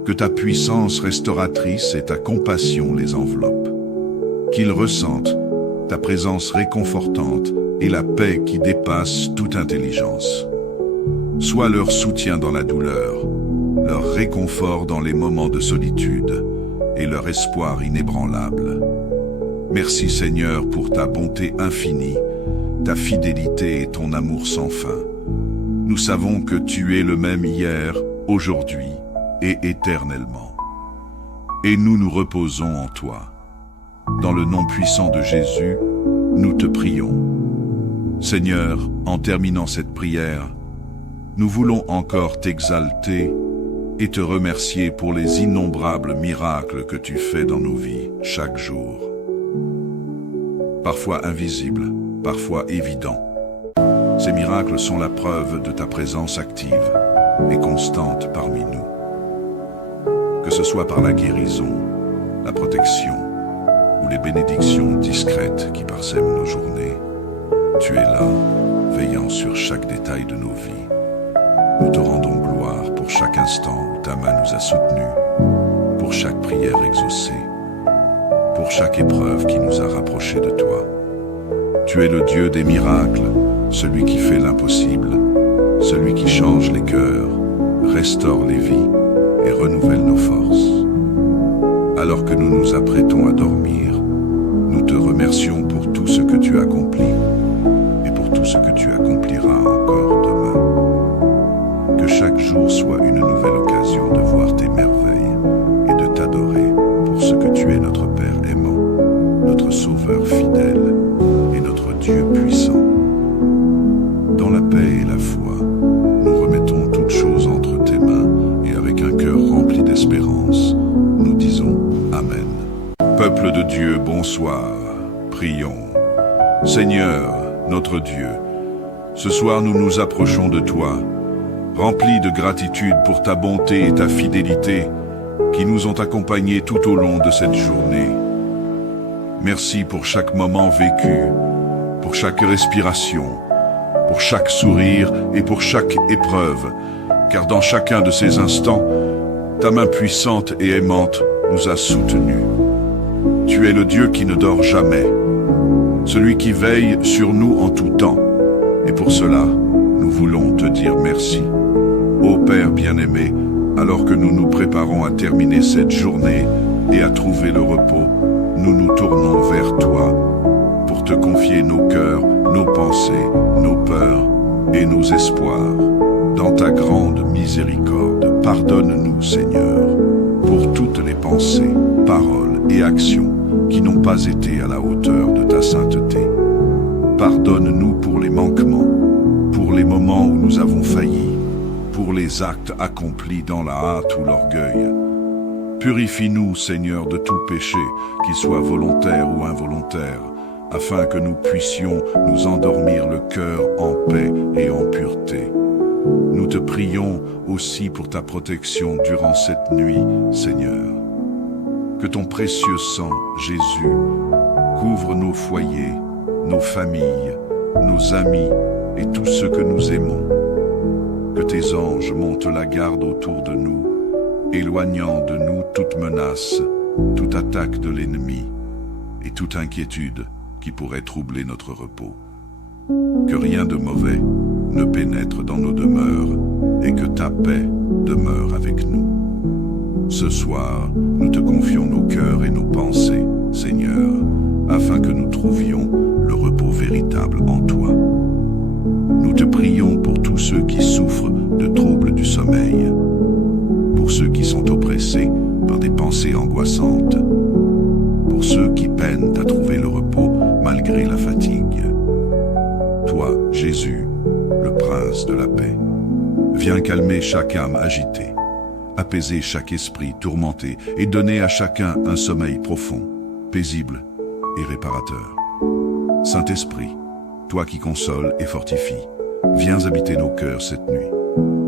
Que ta puissance restauratrice et ta compassion les enveloppent. Qu'ils ressentent ta présence réconfortante et la paix qui dépasse toute intelligence. Sois leur soutien dans la douleur, leur réconfort dans les moments de solitude et leur espoir inébranlable. Merci Seigneur pour ta bonté infinie, ta fidélité et ton amour sans fin. Nous savons que tu es le même hier, aujourd'hui et éternellement. Et nous nous reposons en toi. Dans le nom puissant de Jésus, nous te prions. Seigneur, en terminant cette prière, nous voulons encore t'exalter et te remercier pour les innombrables miracles que tu fais dans nos vies chaque jour. Parfois invisibles, parfois évidents. Ces miracles sont la preuve de ta présence active et constante parmi nous. Que ce soit par la guérison, la protection ou les bénédictions discrètes qui parsèment nos journées, tu es là, veillant sur chaque détail de nos vies. Nous te rendons gloire pour chaque instant où ta main nous a soutenus, pour chaque prière exaucée, pour chaque épreuve qui nous a rapprochés de toi. Tu es le Dieu des miracles, celui qui fait l'impossible, celui qui change les cœurs, restaure les vies et renouvelle nos forces. Alors que nous nous apprêtons à dormir, nous te remercions pour tout ce que tu accomplis et pour tout ce que tu accompliras encore demain. Que chaque jour soit une nouvelle occasion de voir tes merveilles et de t'adorer pour ce que tu es, notre Père aimant, notre Sauveur fidèle et notre Dieu puissant. Peuple de Dieu, bonsoir. Prions. Seigneur, notre Dieu, ce soir nous nous approchons de toi, remplis de gratitude pour ta bonté et ta fidélité qui nous ont accompagnés tout au long de cette journée. Merci pour chaque moment vécu, pour chaque respiration, pour chaque sourire et pour chaque épreuve, car dans chacun de ces instants, ta main puissante et aimante nous a soutenus. Tu es le Dieu qui ne dort jamais, celui qui veille sur nous en tout temps. Et pour cela, nous voulons te dire merci. Ô Père bien-aimé, alors que nous nous préparons à terminer cette journée et à trouver le repos, nous nous tournons vers toi pour te confier nos cœurs, nos pensées, nos peurs et nos espoirs. Dans ta grande miséricorde, pardonne-nous, Seigneur, pour toutes les pensées, paroles et actions qui n'ont pas été à la hauteur de ta sainteté. Pardonne-nous pour les manquements, pour les moments où nous avons failli, pour les actes accomplis dans la hâte ou l'orgueil. Purifie-nous, Seigneur, de tout péché, qu'il soit volontaire ou involontaire, afin que nous puissions nous endormir le cœur en paix et en pureté. Nous te prions aussi pour ta protection durant cette nuit, Seigneur. Que ton précieux sang, Jésus, couvre nos foyers, nos familles, nos amis et tous ceux que nous aimons. Que tes anges montent la garde autour de nous, éloignant de nous toute menace, toute attaque de l'ennemi et toute inquiétude qui pourrait troubler notre repos. Que rien de mauvais ne pénètre dans nos demeures et que ta paix demeure avec nous. Ce soir, nous te confions nos cœurs et nos pensées, Seigneur, afin que nous trouvions le repos véritable en toi. Nous te prions pour tous ceux qui souffrent de troubles du sommeil, pour ceux qui sont oppressés par des pensées angoissantes, pour ceux qui peinent à trouver le repos malgré la fatigue. Toi, Jésus, le Prince de la paix, viens calmer chaque âme agitée, apaiser chaque esprit tourmenté et donner à chacun un sommeil profond, paisible et réparateur. Saint-Esprit, toi qui consoles et fortifies, viens habiter nos cœurs cette nuit.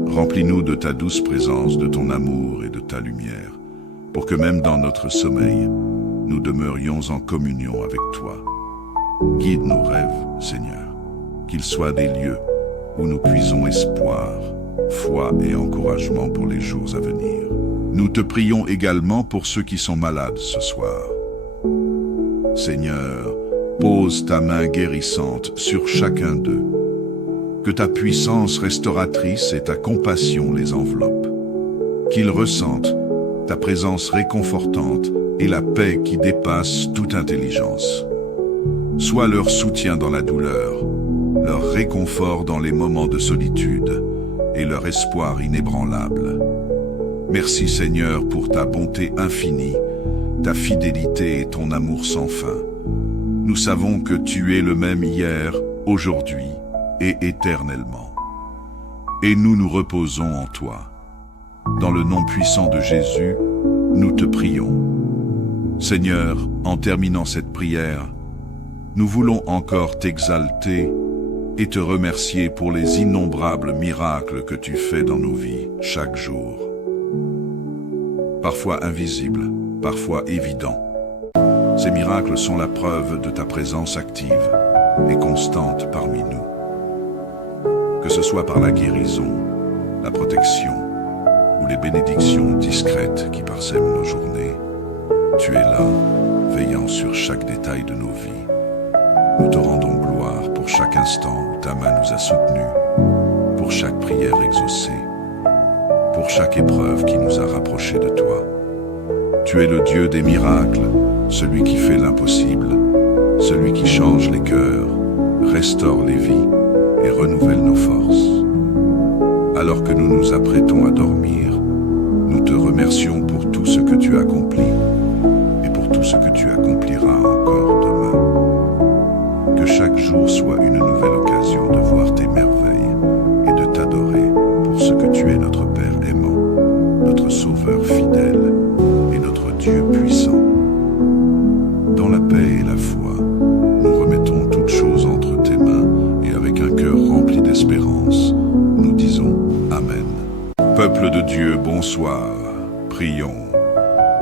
Remplis-nous de ta douce présence, de ton amour et de ta lumière, pour que même dans notre sommeil, nous demeurions en communion avec toi. Guide nos rêves, Seigneur, qu'ils soient des lieux où nous puisons espoir, foi et encouragement pour les jours à venir. Nous te prions également pour ceux qui sont malades ce soir. Seigneur, pose ta main guérissante sur chacun d'eux. Que ta puissance restauratrice et ta compassion les enveloppent. Qu'ils ressentent ta présence réconfortante et la paix qui dépasse toute intelligence. Sois leur soutien dans la douleur, leur réconfort dans les moments de solitude et leur espoir inébranlable. Merci Seigneur pour ta bonté infinie, ta fidélité et ton amour sans fin. Nous savons que tu es le même hier, aujourd'hui et éternellement. Et nous nous reposons en toi. Dans le nom puissant de Jésus, nous te prions. Seigneur, en terminant cette prière, nous voulons encore t'exalter et te remercier pour les innombrables miracles que tu fais dans nos vies chaque jour. Parfois invisibles, parfois évidents. Ces miracles sont la preuve de ta présence active et constante parmi nous. Que ce soit par la guérison, la protection ou les bénédictions discrètes qui parsèment nos journées, tu es là, veillant sur chaque détail de nos vies. Nous te rendons gloire pour chaque instant où ta main nous a soutenus, pour chaque prière exaucée, pour chaque épreuve qui nous a rapprochés de toi. Tu es le Dieu des miracles, celui qui fait l'impossible, celui qui change les cœurs, restaure les vies et renouvelle nos forces. Alors que nous nous apprêtons à dormir, nous te remercions pour tout ce que tu accomplis et pour tout ce que tu accompliras encore demain. Que chaque jour soit une nouvelle occasion de voir tes merveilles et de t'adorer pour ce que tu es, notre Père aimant, notre Sauveur fidèle et notre Dieu puissant. Bonsoir, prions.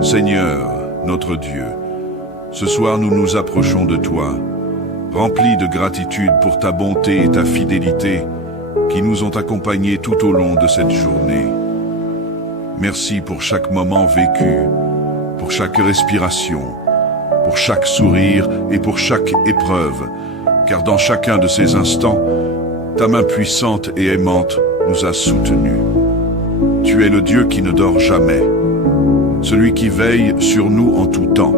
Seigneur, notre Dieu, ce soir nous nous approchons de toi, remplis de gratitude pour ta bonté et ta fidélité qui nous ont accompagnés tout au long de cette journée. Merci pour chaque moment vécu, pour chaque respiration, pour chaque sourire et pour chaque épreuve, car dans chacun de ces instants, ta main puissante et aimante nous a soutenus. Tu es le Dieu qui ne dort jamais, celui qui veille sur nous en tout temps.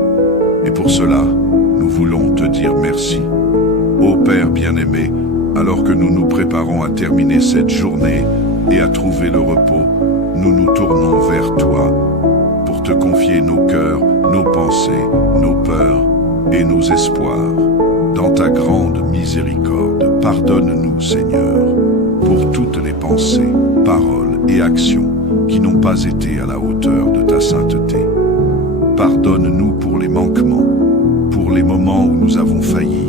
Et pour cela, nous voulons te dire merci. Ô Père bien-aimé, alors que nous nous préparons à terminer cette journée et à trouver le repos, nous nous tournons vers toi pour te confier nos cœurs, nos pensées, nos peurs et nos espoirs. Dans ta grande miséricorde, pardonne-nous, Seigneur, pour toutes les pensées, paroles et actions qui n'ont pas été à la hauteur de ta sainteté. Pardonne-nous pour les manquements, pour les moments où nous avons failli,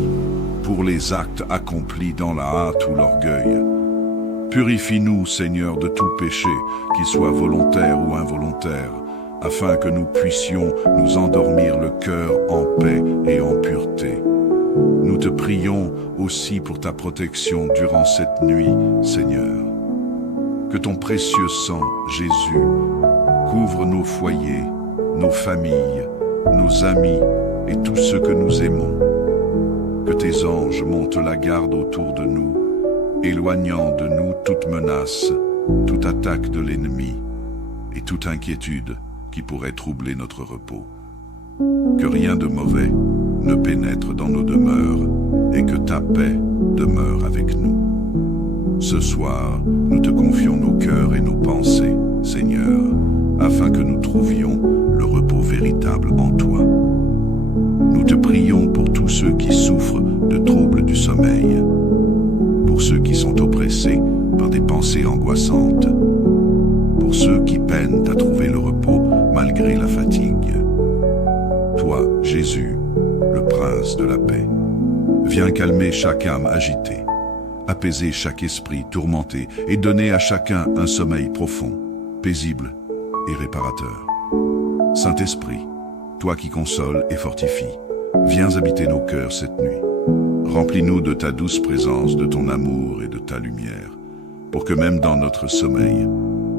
pour les actes accomplis dans la hâte ou l'orgueil. Purifie-nous, Seigneur, de tout péché, qu'il soit volontaire ou involontaire, afin que nous puissions nous endormir le cœur en paix et en pureté. Nous te prions aussi pour ta protection durant cette nuit, Seigneur. Que ton précieux sang, Jésus, couvre nos foyers, nos familles, nos amis et tous ceux que nous aimons. Que tes anges montent la garde autour de nous, éloignant de nous toute menace, toute attaque de l'ennemi et toute inquiétude qui pourrait troubler notre repos. Que rien de mauvais ne pénètre dans nos demeures et que ta paix demeure avec nous. Ce soir, nous te confions nos cœurs et nos pensées, Seigneur, afin que nous trouvions le repos véritable en toi. Nous te prions pour tous ceux qui souffrent de troubles du sommeil, pour ceux qui sont oppressés par des pensées angoissantes, pour ceux qui peinent à trouver le repos malgré la fatigue. Toi, Jésus, le Prince de la paix, viens calmer chaque âme agitée, apaiser chaque esprit tourmenté et donner à chacun un sommeil profond, paisible et réparateur. Saint-Esprit, toi qui consoles et fortifies, viens habiter nos cœurs cette nuit. Remplis-nous de ta douce présence, de ton amour et de ta lumière, pour que même dans notre sommeil,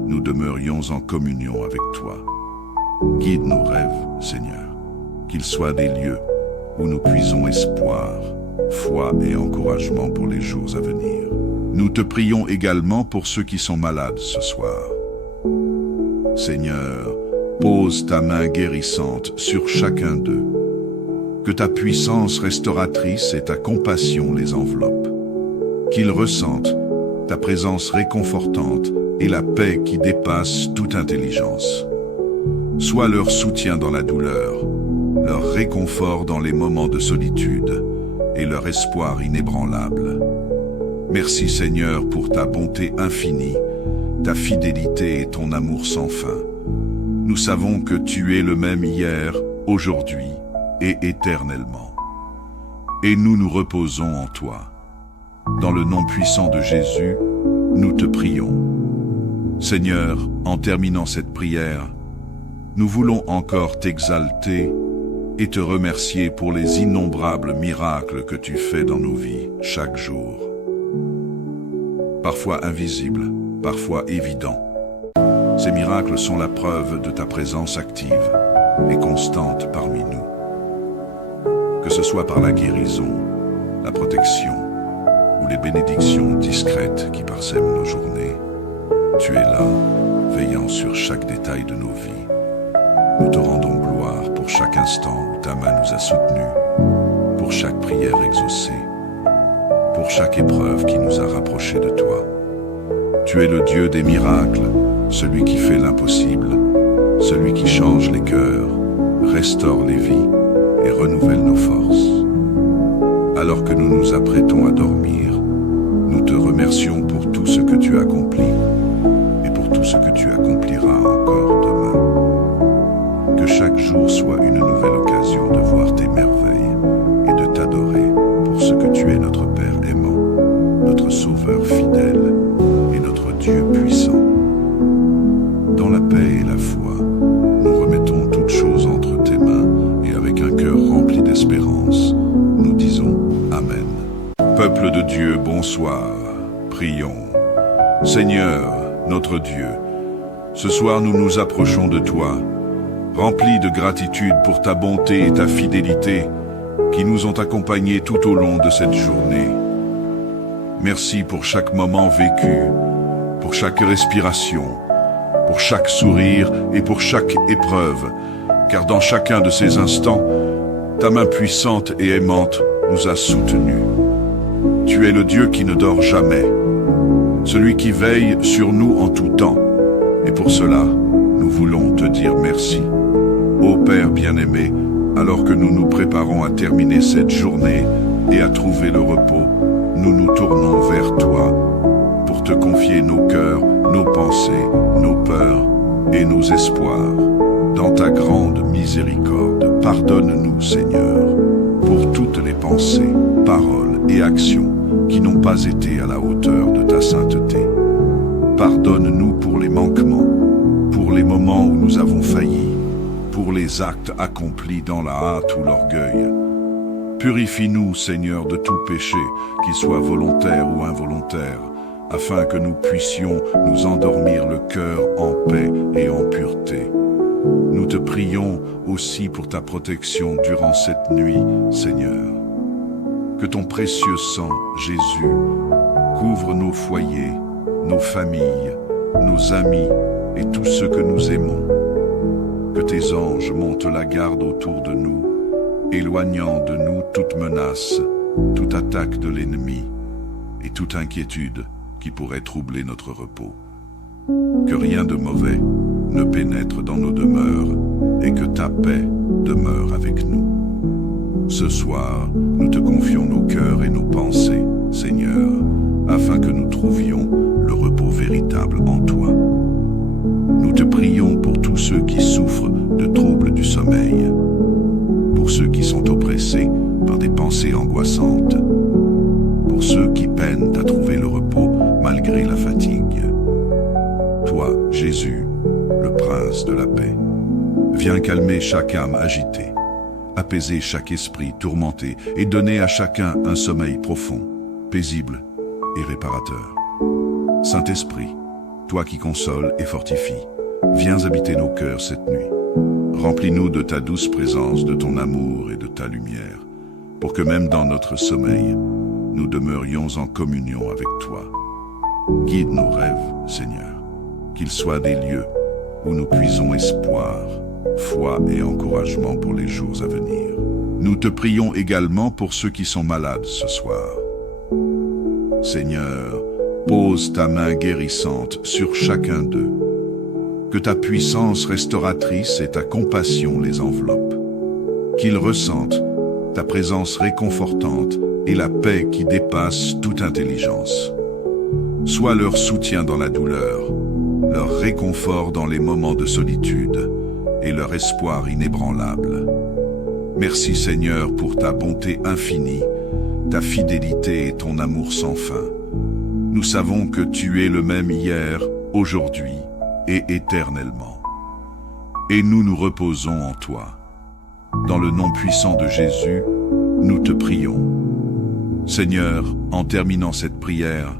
nous demeurions en communion avec toi. Guide nos rêves, Seigneur, qu'ils soient des lieux où nous puisons espoir, foi et encouragement pour les jours à venir. Nous te prions également pour ceux qui sont malades ce soir. Seigneur, pose ta main guérissante sur chacun d'eux. Que ta puissance restauratrice et ta compassion les enveloppent. Qu'ils ressentent ta présence réconfortante et la paix qui dépasse toute intelligence. Sois leur soutien dans la douleur, leur réconfort dans les moments de solitude et leur espoir inébranlable. Merci Seigneur pour ta bonté infinie, ta fidélité et ton amour sans fin. Nous savons que tu es le même hier, aujourd'hui et éternellement. Et nous nous reposons en toi. Dans le nom puissant de Jésus, nous te prions. Seigneur, en terminant cette prière, nous voulons encore t'exalter et te remercier pour les innombrables miracles que tu fais dans nos vies chaque jour. Parfois invisibles, parfois évidents. Ces miracles sont la preuve de ta présence active et constante parmi nous. Que ce soit par la guérison, la protection ou les bénédictions discrètes qui parsèment nos journées, tu es là, veillant sur chaque détail de nos vies. Nous te rendons gloire pour chaque instant où ta main nous a soutenus, pour chaque prière exaucée, pour chaque épreuve qui nous a rapprochés de toi. Tu es le Dieu des miracles, celui qui fait l'impossible, celui qui change les cœurs, restaure les vies et renouvelle nos forces. Alors que nous nous apprêtons à dormir, nous te remercions pour tout ce que tu accomplis et pour tout ce que tu accompliras encore demain. Que chaque jour soit une nouvelle occasion de voir tes merveilles et de t'adorer pour ce que tu es, notre Père aimant, notre Sauveur fidèle et notre Dieu puissant. Dans la paix espérance. Nous disons Amen. Peuple de Dieu, bonsoir. Prions. Seigneur, notre Dieu, ce soir nous nous approchons de toi, remplis de gratitude pour ta bonté et ta fidélité qui nous ont accompagnés tout au long de cette journée. Merci pour chaque moment vécu, pour chaque respiration, pour chaque sourire et pour chaque épreuve, car dans chacun de ces instants, ta main puissante et aimante nous a soutenus. Tu es le Dieu qui ne dort jamais, celui qui veille sur nous en tout temps. Et pour cela, nous voulons te dire merci. Ô Père bien-aimé, alors que nous nous préparons à terminer cette journée et à trouver le repos, nous nous tournons vers toi pour te confier nos cœurs, nos pensées, nos peurs et nos espoirs. Dans ta grande miséricorde, pardonne-nous, Seigneur, pour toutes les pensées, paroles et actions qui n'ont pas été à la hauteur de ta sainteté. Pardonne-nous pour les manquements, pour les moments où nous avons failli, pour les actes accomplis dans la hâte ou l'orgueil. Purifie-nous, Seigneur, de tout péché, qu'il soit volontaire ou involontaire, afin que nous puissions nous endormir le cœur en paix et en pureté. Nous te prions aussi pour ta protection durant cette nuit, Seigneur. Que ton précieux sang, Jésus, couvre nos foyers, nos familles, nos amis et tous ceux que nous aimons. Que tes anges montent la garde autour de nous, éloignant de nous toute menace, toute attaque de l'ennemi et toute inquiétude qui pourrait troubler notre repos. Que rien de mauvais ne pénètre dans nos demeures et que ta paix demeure avec nous. Ce soir, nous te confions nos cœurs et nos pensées, Seigneur, afin que nous trouvions le repos véritable en toi. Nous te prions pour tous ceux qui souffrent de troubles du sommeil, pour ceux qui sont oppressés par des pensées angoissantes, pour ceux qui peinent à trouver le repos malgré la fatigue. Toi, Jésus, le Prince de la paix, viens calmer chaque âme agitée, apaiser chaque esprit tourmenté et donner à chacun un sommeil profond, paisible et réparateur. Saint-Esprit, toi qui consoles et fortifies, viens habiter nos cœurs cette nuit. Remplis-nous de ta douce présence, de ton amour et de ta lumière, pour que même dans notre sommeil, nous demeurions en communion avec toi. Guide nos rêves, Seigneur, qu'ils soient des lieux où nous puisons espoir, foi et encouragement pour les jours à venir. Nous te prions également pour ceux qui sont malades ce soir. Seigneur, pose ta main guérissante sur chacun d'eux. Que ta puissance restauratrice et ta compassion les enveloppent. Qu'ils ressentent ta présence réconfortante et la paix qui dépasse toute intelligence. Sois leur soutien dans la douleur, leur réconfort dans les moments de solitude et leur espoir inébranlable. Merci Seigneur pour ta bonté infinie, ta fidélité et ton amour sans fin. Nous savons que tu es le même hier, aujourd'hui et éternellement. Et nous nous reposons en toi. Dans le nom puissant de Jésus, nous te prions. Seigneur, en terminant cette prière,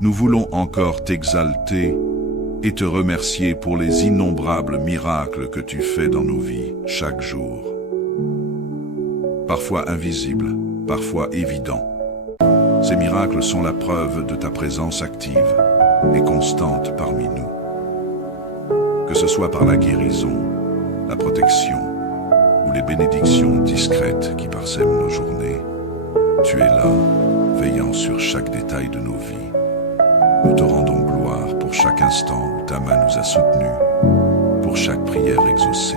nous voulons encore t'exalter et te remercier pour les innombrables miracles que tu fais dans nos vies chaque jour. Parfois invisibles, parfois évidents. Ces miracles sont la preuve de ta présence active et constante parmi nous. Que ce soit par la guérison, la protection ou les bénédictions discrètes qui parsèment nos journées, tu es là, veillant sur chaque détail de nos vies. Nous te rendons gloire pour chaque instant où ta main nous a soutenus, pour chaque prière exaucée,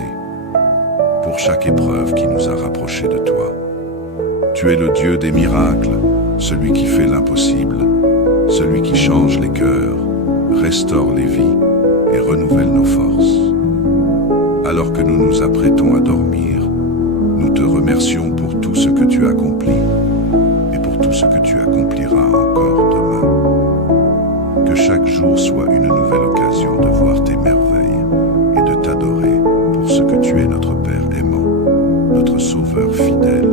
pour chaque épreuve qui nous a rapprochés de toi. Tu es le Dieu des miracles, celui qui fait l'impossible, celui qui change les cœurs, restaure les vies et renouvelle nos forces. Alors que nous nous apprêtons à dormir, nous te remercions pour tout ce que tu accomplis et pour tout ce que tu accompliras encore demain. Que chaque jour soit une nouvelle occasion de voir tes merveilles et de t'adorer pour ce que tu es, notre Père aimant, notre Sauveur fidèle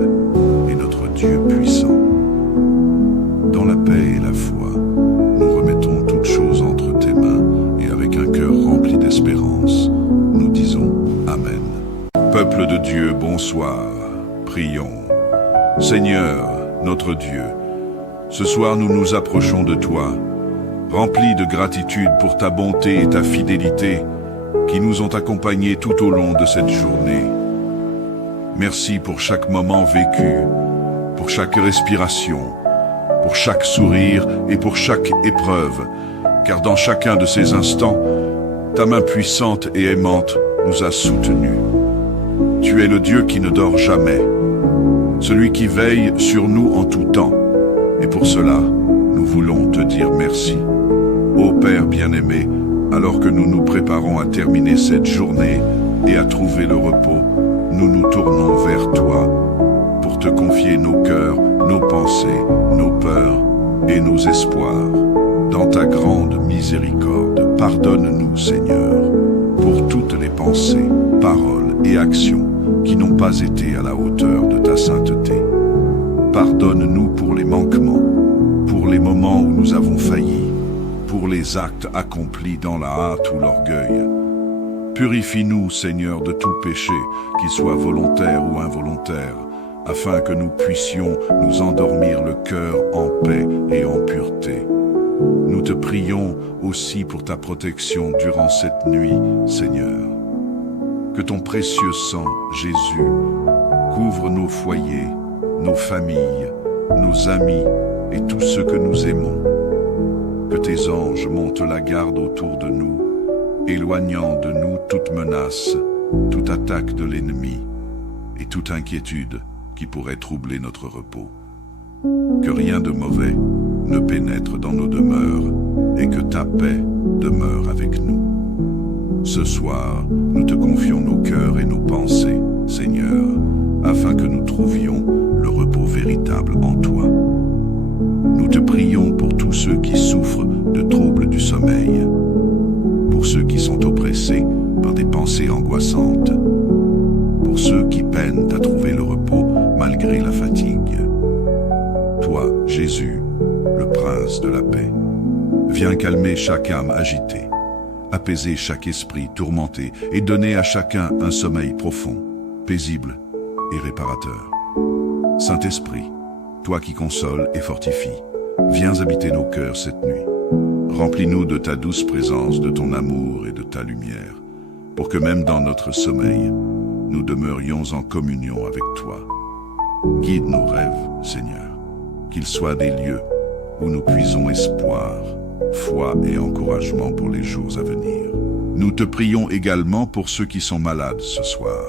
Seigneur, notre Dieu, ce soir nous nous approchons de toi, remplis de gratitude pour ta bonté et ta fidélité qui nous ont accompagnés tout au long de cette journée. Merci pour chaque moment vécu, pour chaque respiration, pour chaque sourire et pour chaque épreuve, car dans chacun de ces instants, ta main puissante et aimante nous a soutenus. Tu es le Dieu qui ne dort jamais, celui qui veille sur nous en tout temps. Et pour cela, nous voulons te dire merci. Ô Père bien-aimé, alors que nous nous préparons à terminer cette journée et à trouver le repos, nous nous tournons vers toi pour te confier nos cœurs, nos pensées, nos peurs et nos espoirs. Dans ta grande miséricorde, pardonne-nous, Seigneur, pour toutes les pensées, paroles et actions qui n'ont pas été à la hauteur de ta sainteté. Pardonne-nous pour les manquements, pour les moments où nous avons failli, pour les actes accomplis dans la hâte ou l'orgueil. Purifie-nous, Seigneur, de tout péché, qu'il soit volontaire ou involontaire, afin que nous puissions nous endormir le cœur en paix et en pureté. Nous te prions aussi pour ta protection durant cette nuit, Seigneur. Que ton précieux sang, Jésus, couvre nos foyers, nos familles, nos amis et tous ceux que nous aimons. Que tes anges montent la garde autour de nous, éloignant de nous toute menace, toute attaque de l'ennemi et toute inquiétude qui pourrait troubler notre repos. Que rien de mauvais ne pénètre dans nos demeures et que ta paix demeure avec nous. Ce soir, nous te confions nos cœurs et nos pensées, Seigneur, afin que nous trouvions le repos véritable en toi. Nous te prions pour tous ceux qui souffrent de troubles du sommeil, pour ceux qui sont oppressés par des pensées angoissantes, pour ceux qui peinent à trouver le repos malgré la fatigue. Toi, Jésus, le Prince de la paix, viens calmer chaque âme agitée, apaiser chaque esprit tourmenté et donner à chacun un sommeil profond, paisible et réparateur. Saint-Esprit, toi qui consoles et fortifies, viens habiter nos cœurs cette nuit. Remplis-nous de ta douce présence, de ton amour et de ta lumière, pour que même dans notre sommeil, nous demeurions en communion avec toi. Guide nos rêves, Seigneur, qu'ils soient des lieux où nous puisons espoir, foi et encouragement pour les jours à venir. Nous te prions également pour ceux qui sont malades ce soir.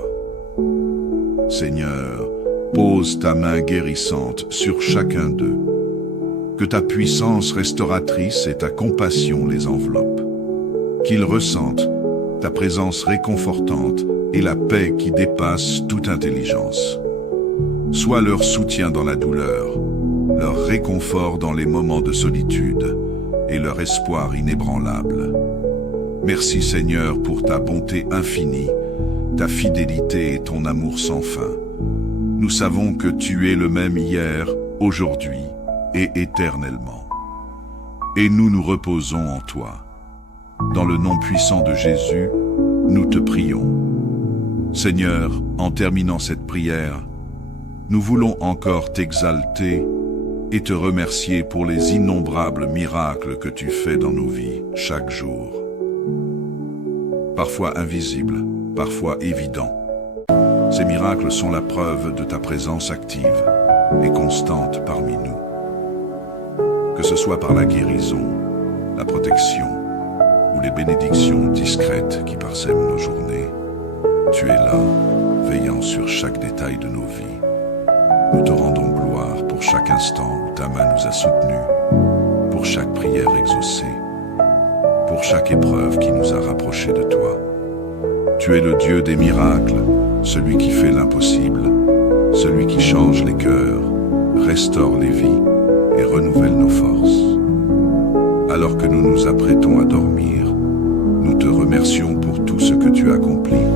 Seigneur, pose ta main guérissante sur chacun d'eux. Que ta puissance restauratrice et ta compassion les enveloppent. Qu'ils ressentent ta présence réconfortante et la paix qui dépasse toute intelligence. Sois leur soutien dans la douleur, leur réconfort dans les moments de solitude et leur espoir inébranlable. Merci Seigneur pour ta bonté infinie, ta fidélité et ton amour sans fin. Nous savons que tu es le même hier, aujourd'hui et éternellement. Et nous nous reposons en toi. Dans le nom puissant de Jésus, nous te prions. Seigneur, en terminant cette prière, nous voulons encore t'exalter et te remercier pour les innombrables miracles que tu fais dans nos vies chaque jour. Parfois invisibles, parfois évidents. Ces miracles sont la preuve de ta présence active et constante parmi nous. Que ce soit par la guérison, la protection ou les bénédictions discrètes qui parsèment nos journées, tu es là, veillant sur chaque détail de nos vies. Nous te rendons gloire pour chaque instant où ta main nous a soutenus, pour chaque prière exaucée, pour chaque épreuve qui nous a rapprochés de toi. Tu es le Dieu des miracles, celui qui fait l'impossible, celui qui change les cœurs, restaure les vies et renouvelle nos forces. Alors que nous nous apprêtons à dormir, nous te remercions pour tout ce que tu accomplis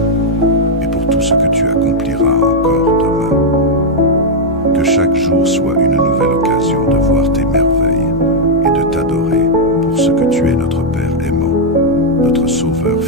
et pour tout ce que tu accompliras encore demain. Que chaque jour soit une nouvelle occasion de voir tes merveilles et de t'adorer pour ce que tu es, notre Père aimant, notre Sauveur